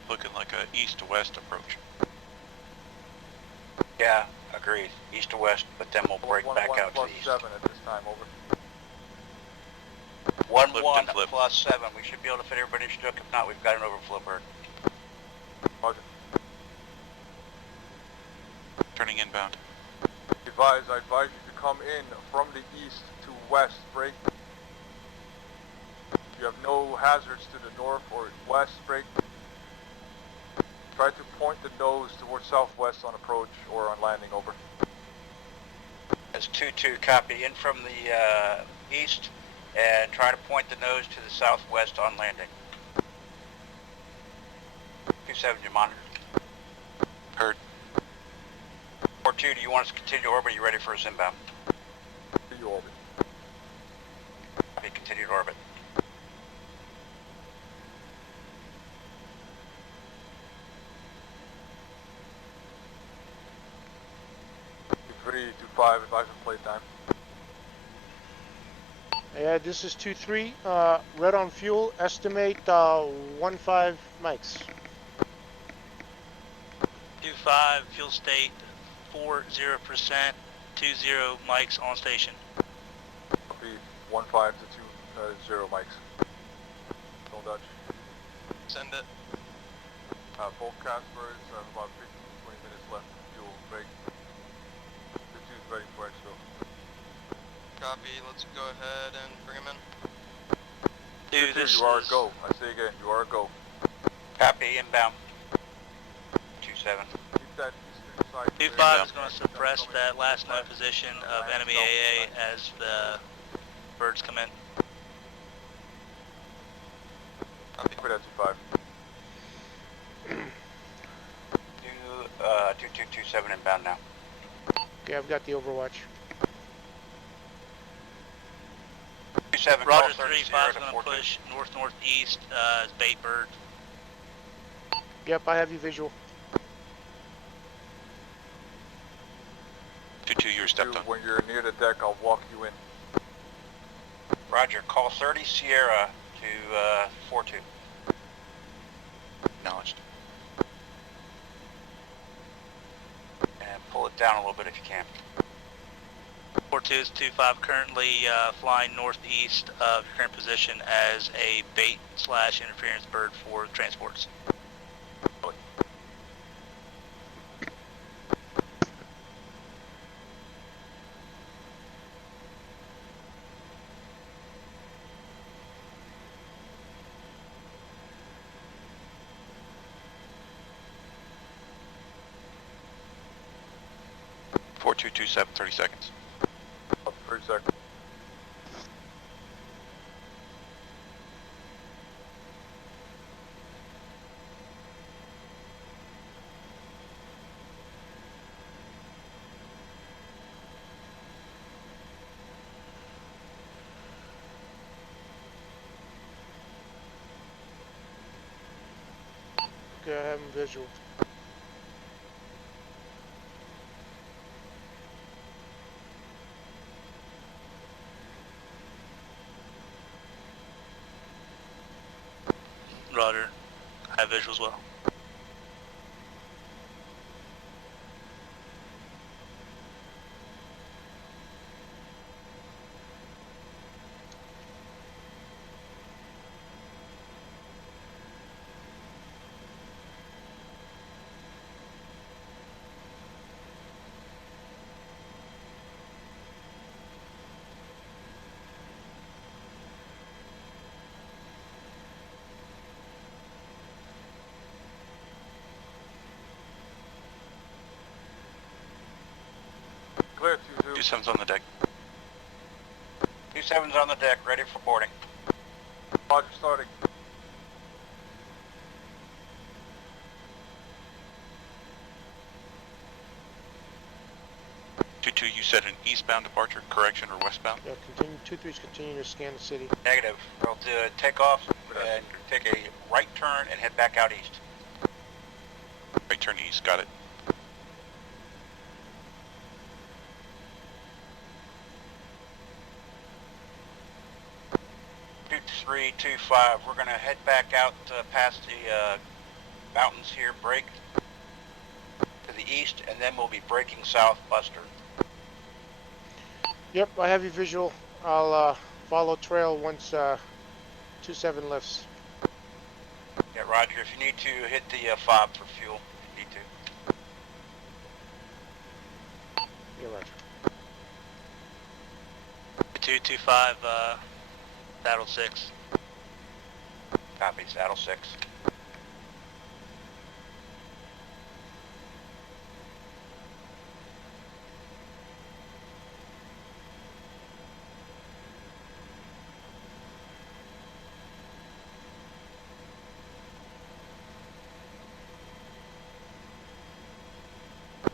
Looking like a east to west approach. Yeah, agreed. East to west, but then we'll break back out to the east. 7 at this time, over. 1-1 plus 7. We should be able to fit everybody in Stuck. If not, we've got an overflow bird. Roger. Turning inbound. I advise you to come in from the east to west, break. You have no hazards to the north or west, break. Try to point the nose towards southwest on approach or on landing, over. That's 2-2, copy. In from the east and try to point the nose to the southwest on landing. 2-7, you monitor. Heard. 4-2, do you want us to continue orbit? Are you ready for us inbound? Continue orbit. Copy, continued orbit. Three, 2-5, advise on play time. Yeah, this is 2-3. Red on fuel. Estimate 1-5 mics. 2-5, fuel state 40%, 20 mics on station. Copy, 1-5 to 2-0 mics. Don't Dutch. Send it. Both Caspers have about 15-20 minutes left of fuel break. The 2's ready for exfil. Copy, let's go ahead and bring him in. Dude, this you are is... a go. I say again, you are a go. Copy, inbound. 2-7. Keep that eastern side 2-5 is going to suppress that last known position of enemy AA as the birds come in. Copy that 2-5. 2-2-2-7 inbound now. Okay, I've got the overwatch. 2-7, Roger, call 30 3-5 is Sierra to going 4-2. to push north-northeast as bait bird. Yep, I have you visual. 2-2, you're stepped on. When you're near the deck, I'll walk you in. Roger, call 30 Sierra to 4-2. Acknowledged. And pull it down a little bit if you can. 4-2 is 2-5 currently flying northeast of your current position as a bait/interference bird for transports. Four two two 30 seconds. Up 30 seconds. have him visual. Roger. I have visual as well. Clear, 2-2. 2-7's on the deck. 2-7's on the deck, ready for boarding. Roger, starting. You said an eastbound departure, correction, or westbound? Yeah, continue. 2-3's continue to scan the city. Negative. We'll take off and take a right turn and head back out east. Right turn east, got it. Two, 3, 2, 5. We're going to head back out past the mountains here, break to the east, and then we'll be breaking south Buster. Yep, I have you visual. I'll follow trail once 2-7 lifts. Yeah, Roger. If you need to hit the fob for fuel, if you need to. Yeah, Roger. 225, Saddle 6. Copy, Saddle 6.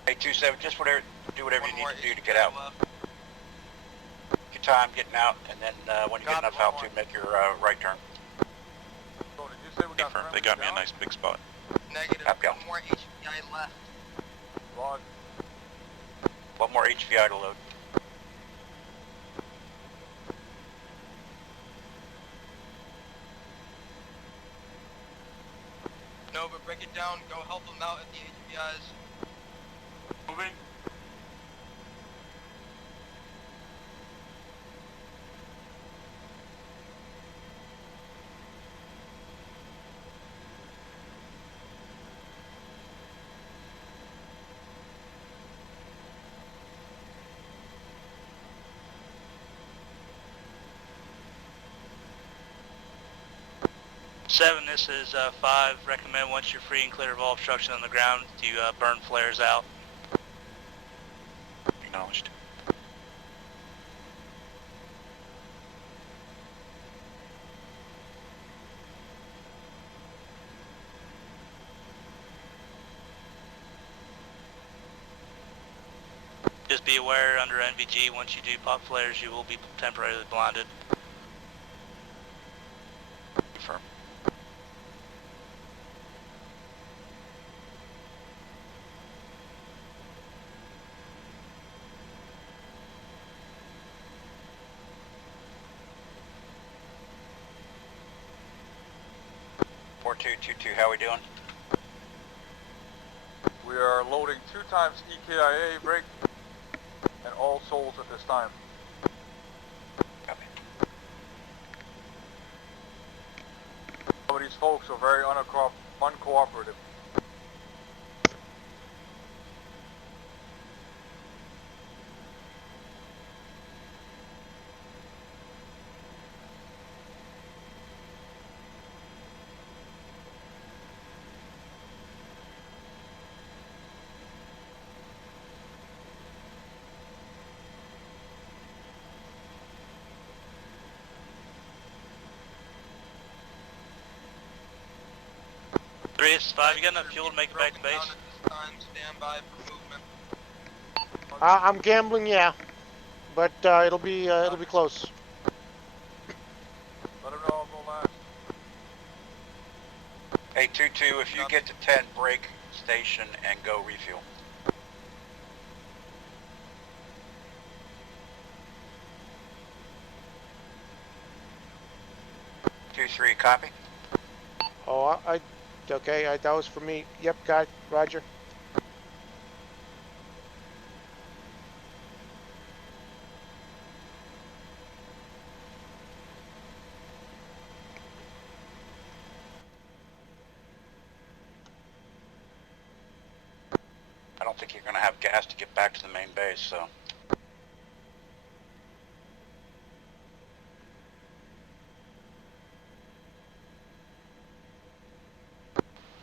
Hey, 2-7, just do whatever you need to do to get out. Take your time getting out, and then when you get enough altitude, make your right turn. So did you say we got Confirm. They got me a nice big spot. Negative. Copy. One more HVI left. Roger. One more HVI to load. No, but break it down. Go help them out at the HVIs. Moving. Seven, this is 5. Recommend once you're free and clear of all obstruction on the ground, you burn flares out. Acknowledged. Just be aware under NVG, once you do pop flares, you will be temporarily blinded. Confirm. Four, 2-2-2, how we doing? We are loading 2 times EKIA brake and all souls at this time. Copy. Some of these folks are very uncooperative. Three, it's 5. You got enough fuel to make it back to base? Stand by for movement. I'm gambling, yeah, but it'll be close. Let them know I'll go last. Hey, 2-2, if you get to 10, break station and go refuel. Two, 3, copy. Oh, okay, that was for me. Yep, got it. Roger. I don't think you're going to have gas to get back to the main base, so.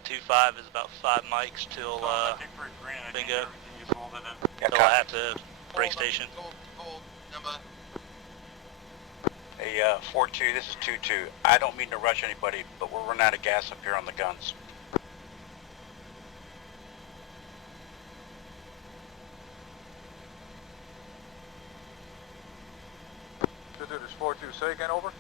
2-5 is about 5 mics till bingo. Yeah, Till I have to break station. Hold, number. Hey, 4-2, this is 2-2. I don't mean to rush anybody, but we're running out of gas up here on the guns. This is 4-2, say again, over.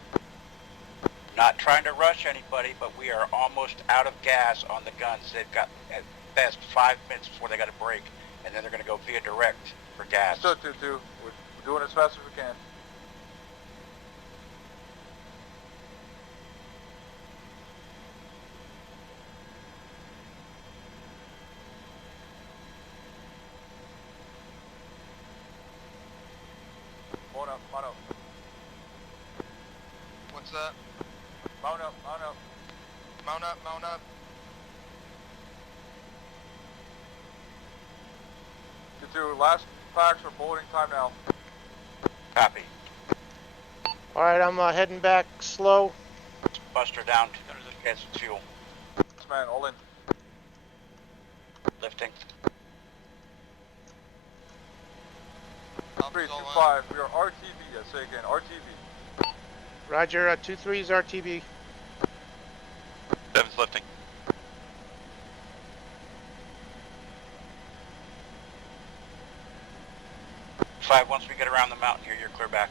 Not trying to rush anybody, but we are almost out of gas on the guns. They've got at best 5 minutes before they got to break, and then they're going to go via direct for gas. Stood 2-2. We're doing as fast as we can. Mount up, mount up. What's that? Mount up, mount up. Mount up, mount up. 2-2, last packs for boarding time now. Copy. All right, I'm heading back slow. Buster down to get some fuel. Yes, man, all in. Lifting. 3-2-5, we are RTV, I say again, RTV. Roger, 2-3 is RTB. 7's lifting. Five, once we get around the mountain here, you're clear back.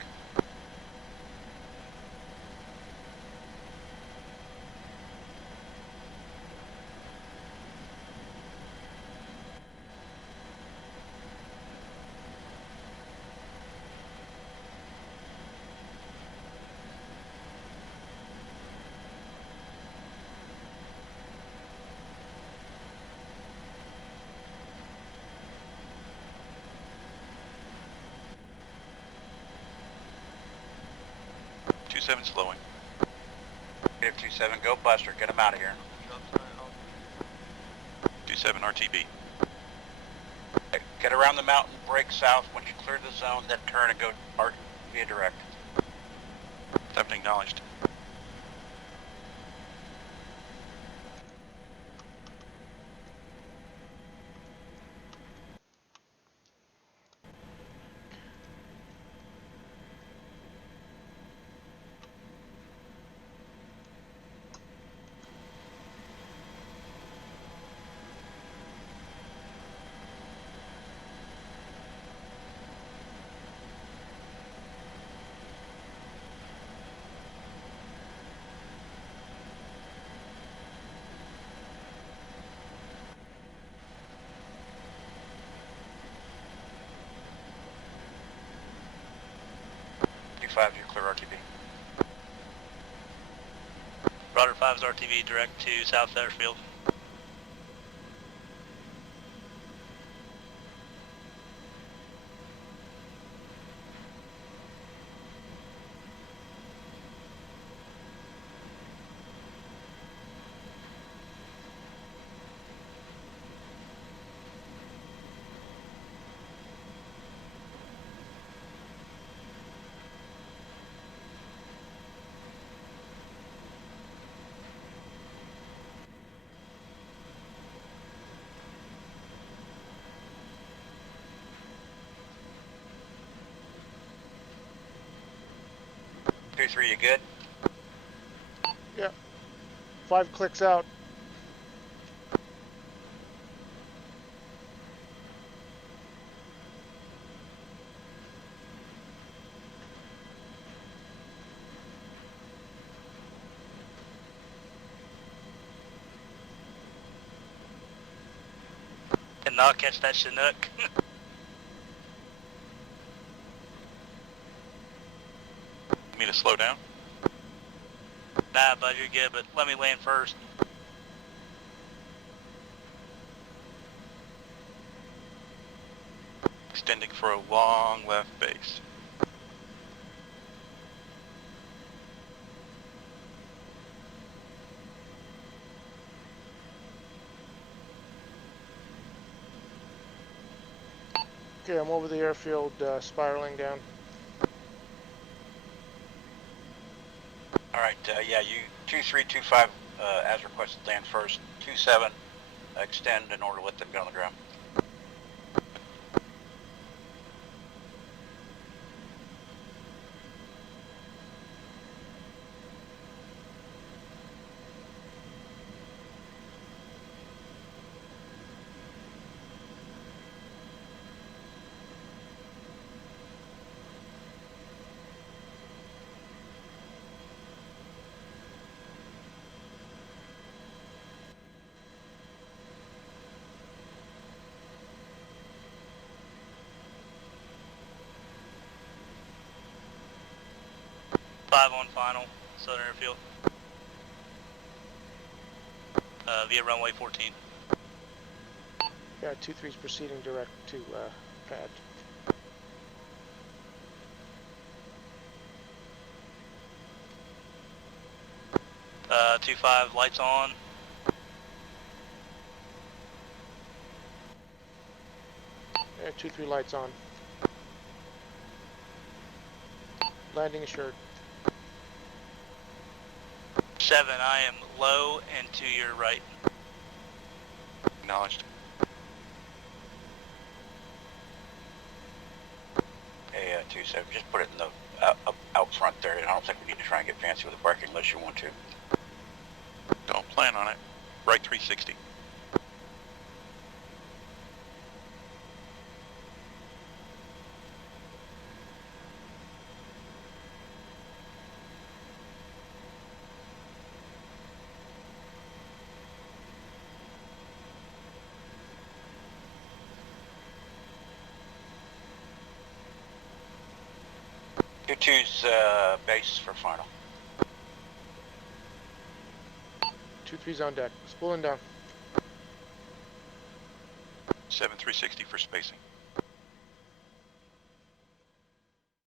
Seven slowing. Negative 27, go Buster, get him out of here. 27 RTB. Get around the mountain, break south. Once you clear the zone, then turn and go via direct. 7 acknowledged. D5, you're clear RTB. Roger 5's RTV direct to South Airfield. Two, 3, you good? Yeah. 5 clicks out. And not catch that Chinook. You mean to slow down? Nah, bud, you're good, but let me land first. Extending for a long left base. Okay, I'm over the airfield, spiraling down. All right, yeah, you 2325 as requested land first. 27 extend in order to let them get on the ground. Five on final, Southern Airfield. Via runway 14. Yeah, 23's proceeding direct to pad. Uh, 25 lights on. Yeah, 23 lights on. Landing assured. 7, I am low and to your right. Acknowledged. Hey, 27, just put it in the out front there. I don't think we need to try and get fancy with the parking unless you want to. Don't plan on it. Right 360. Two-two's base for final. 23's on deck. Spooling down. 7360 for spacing.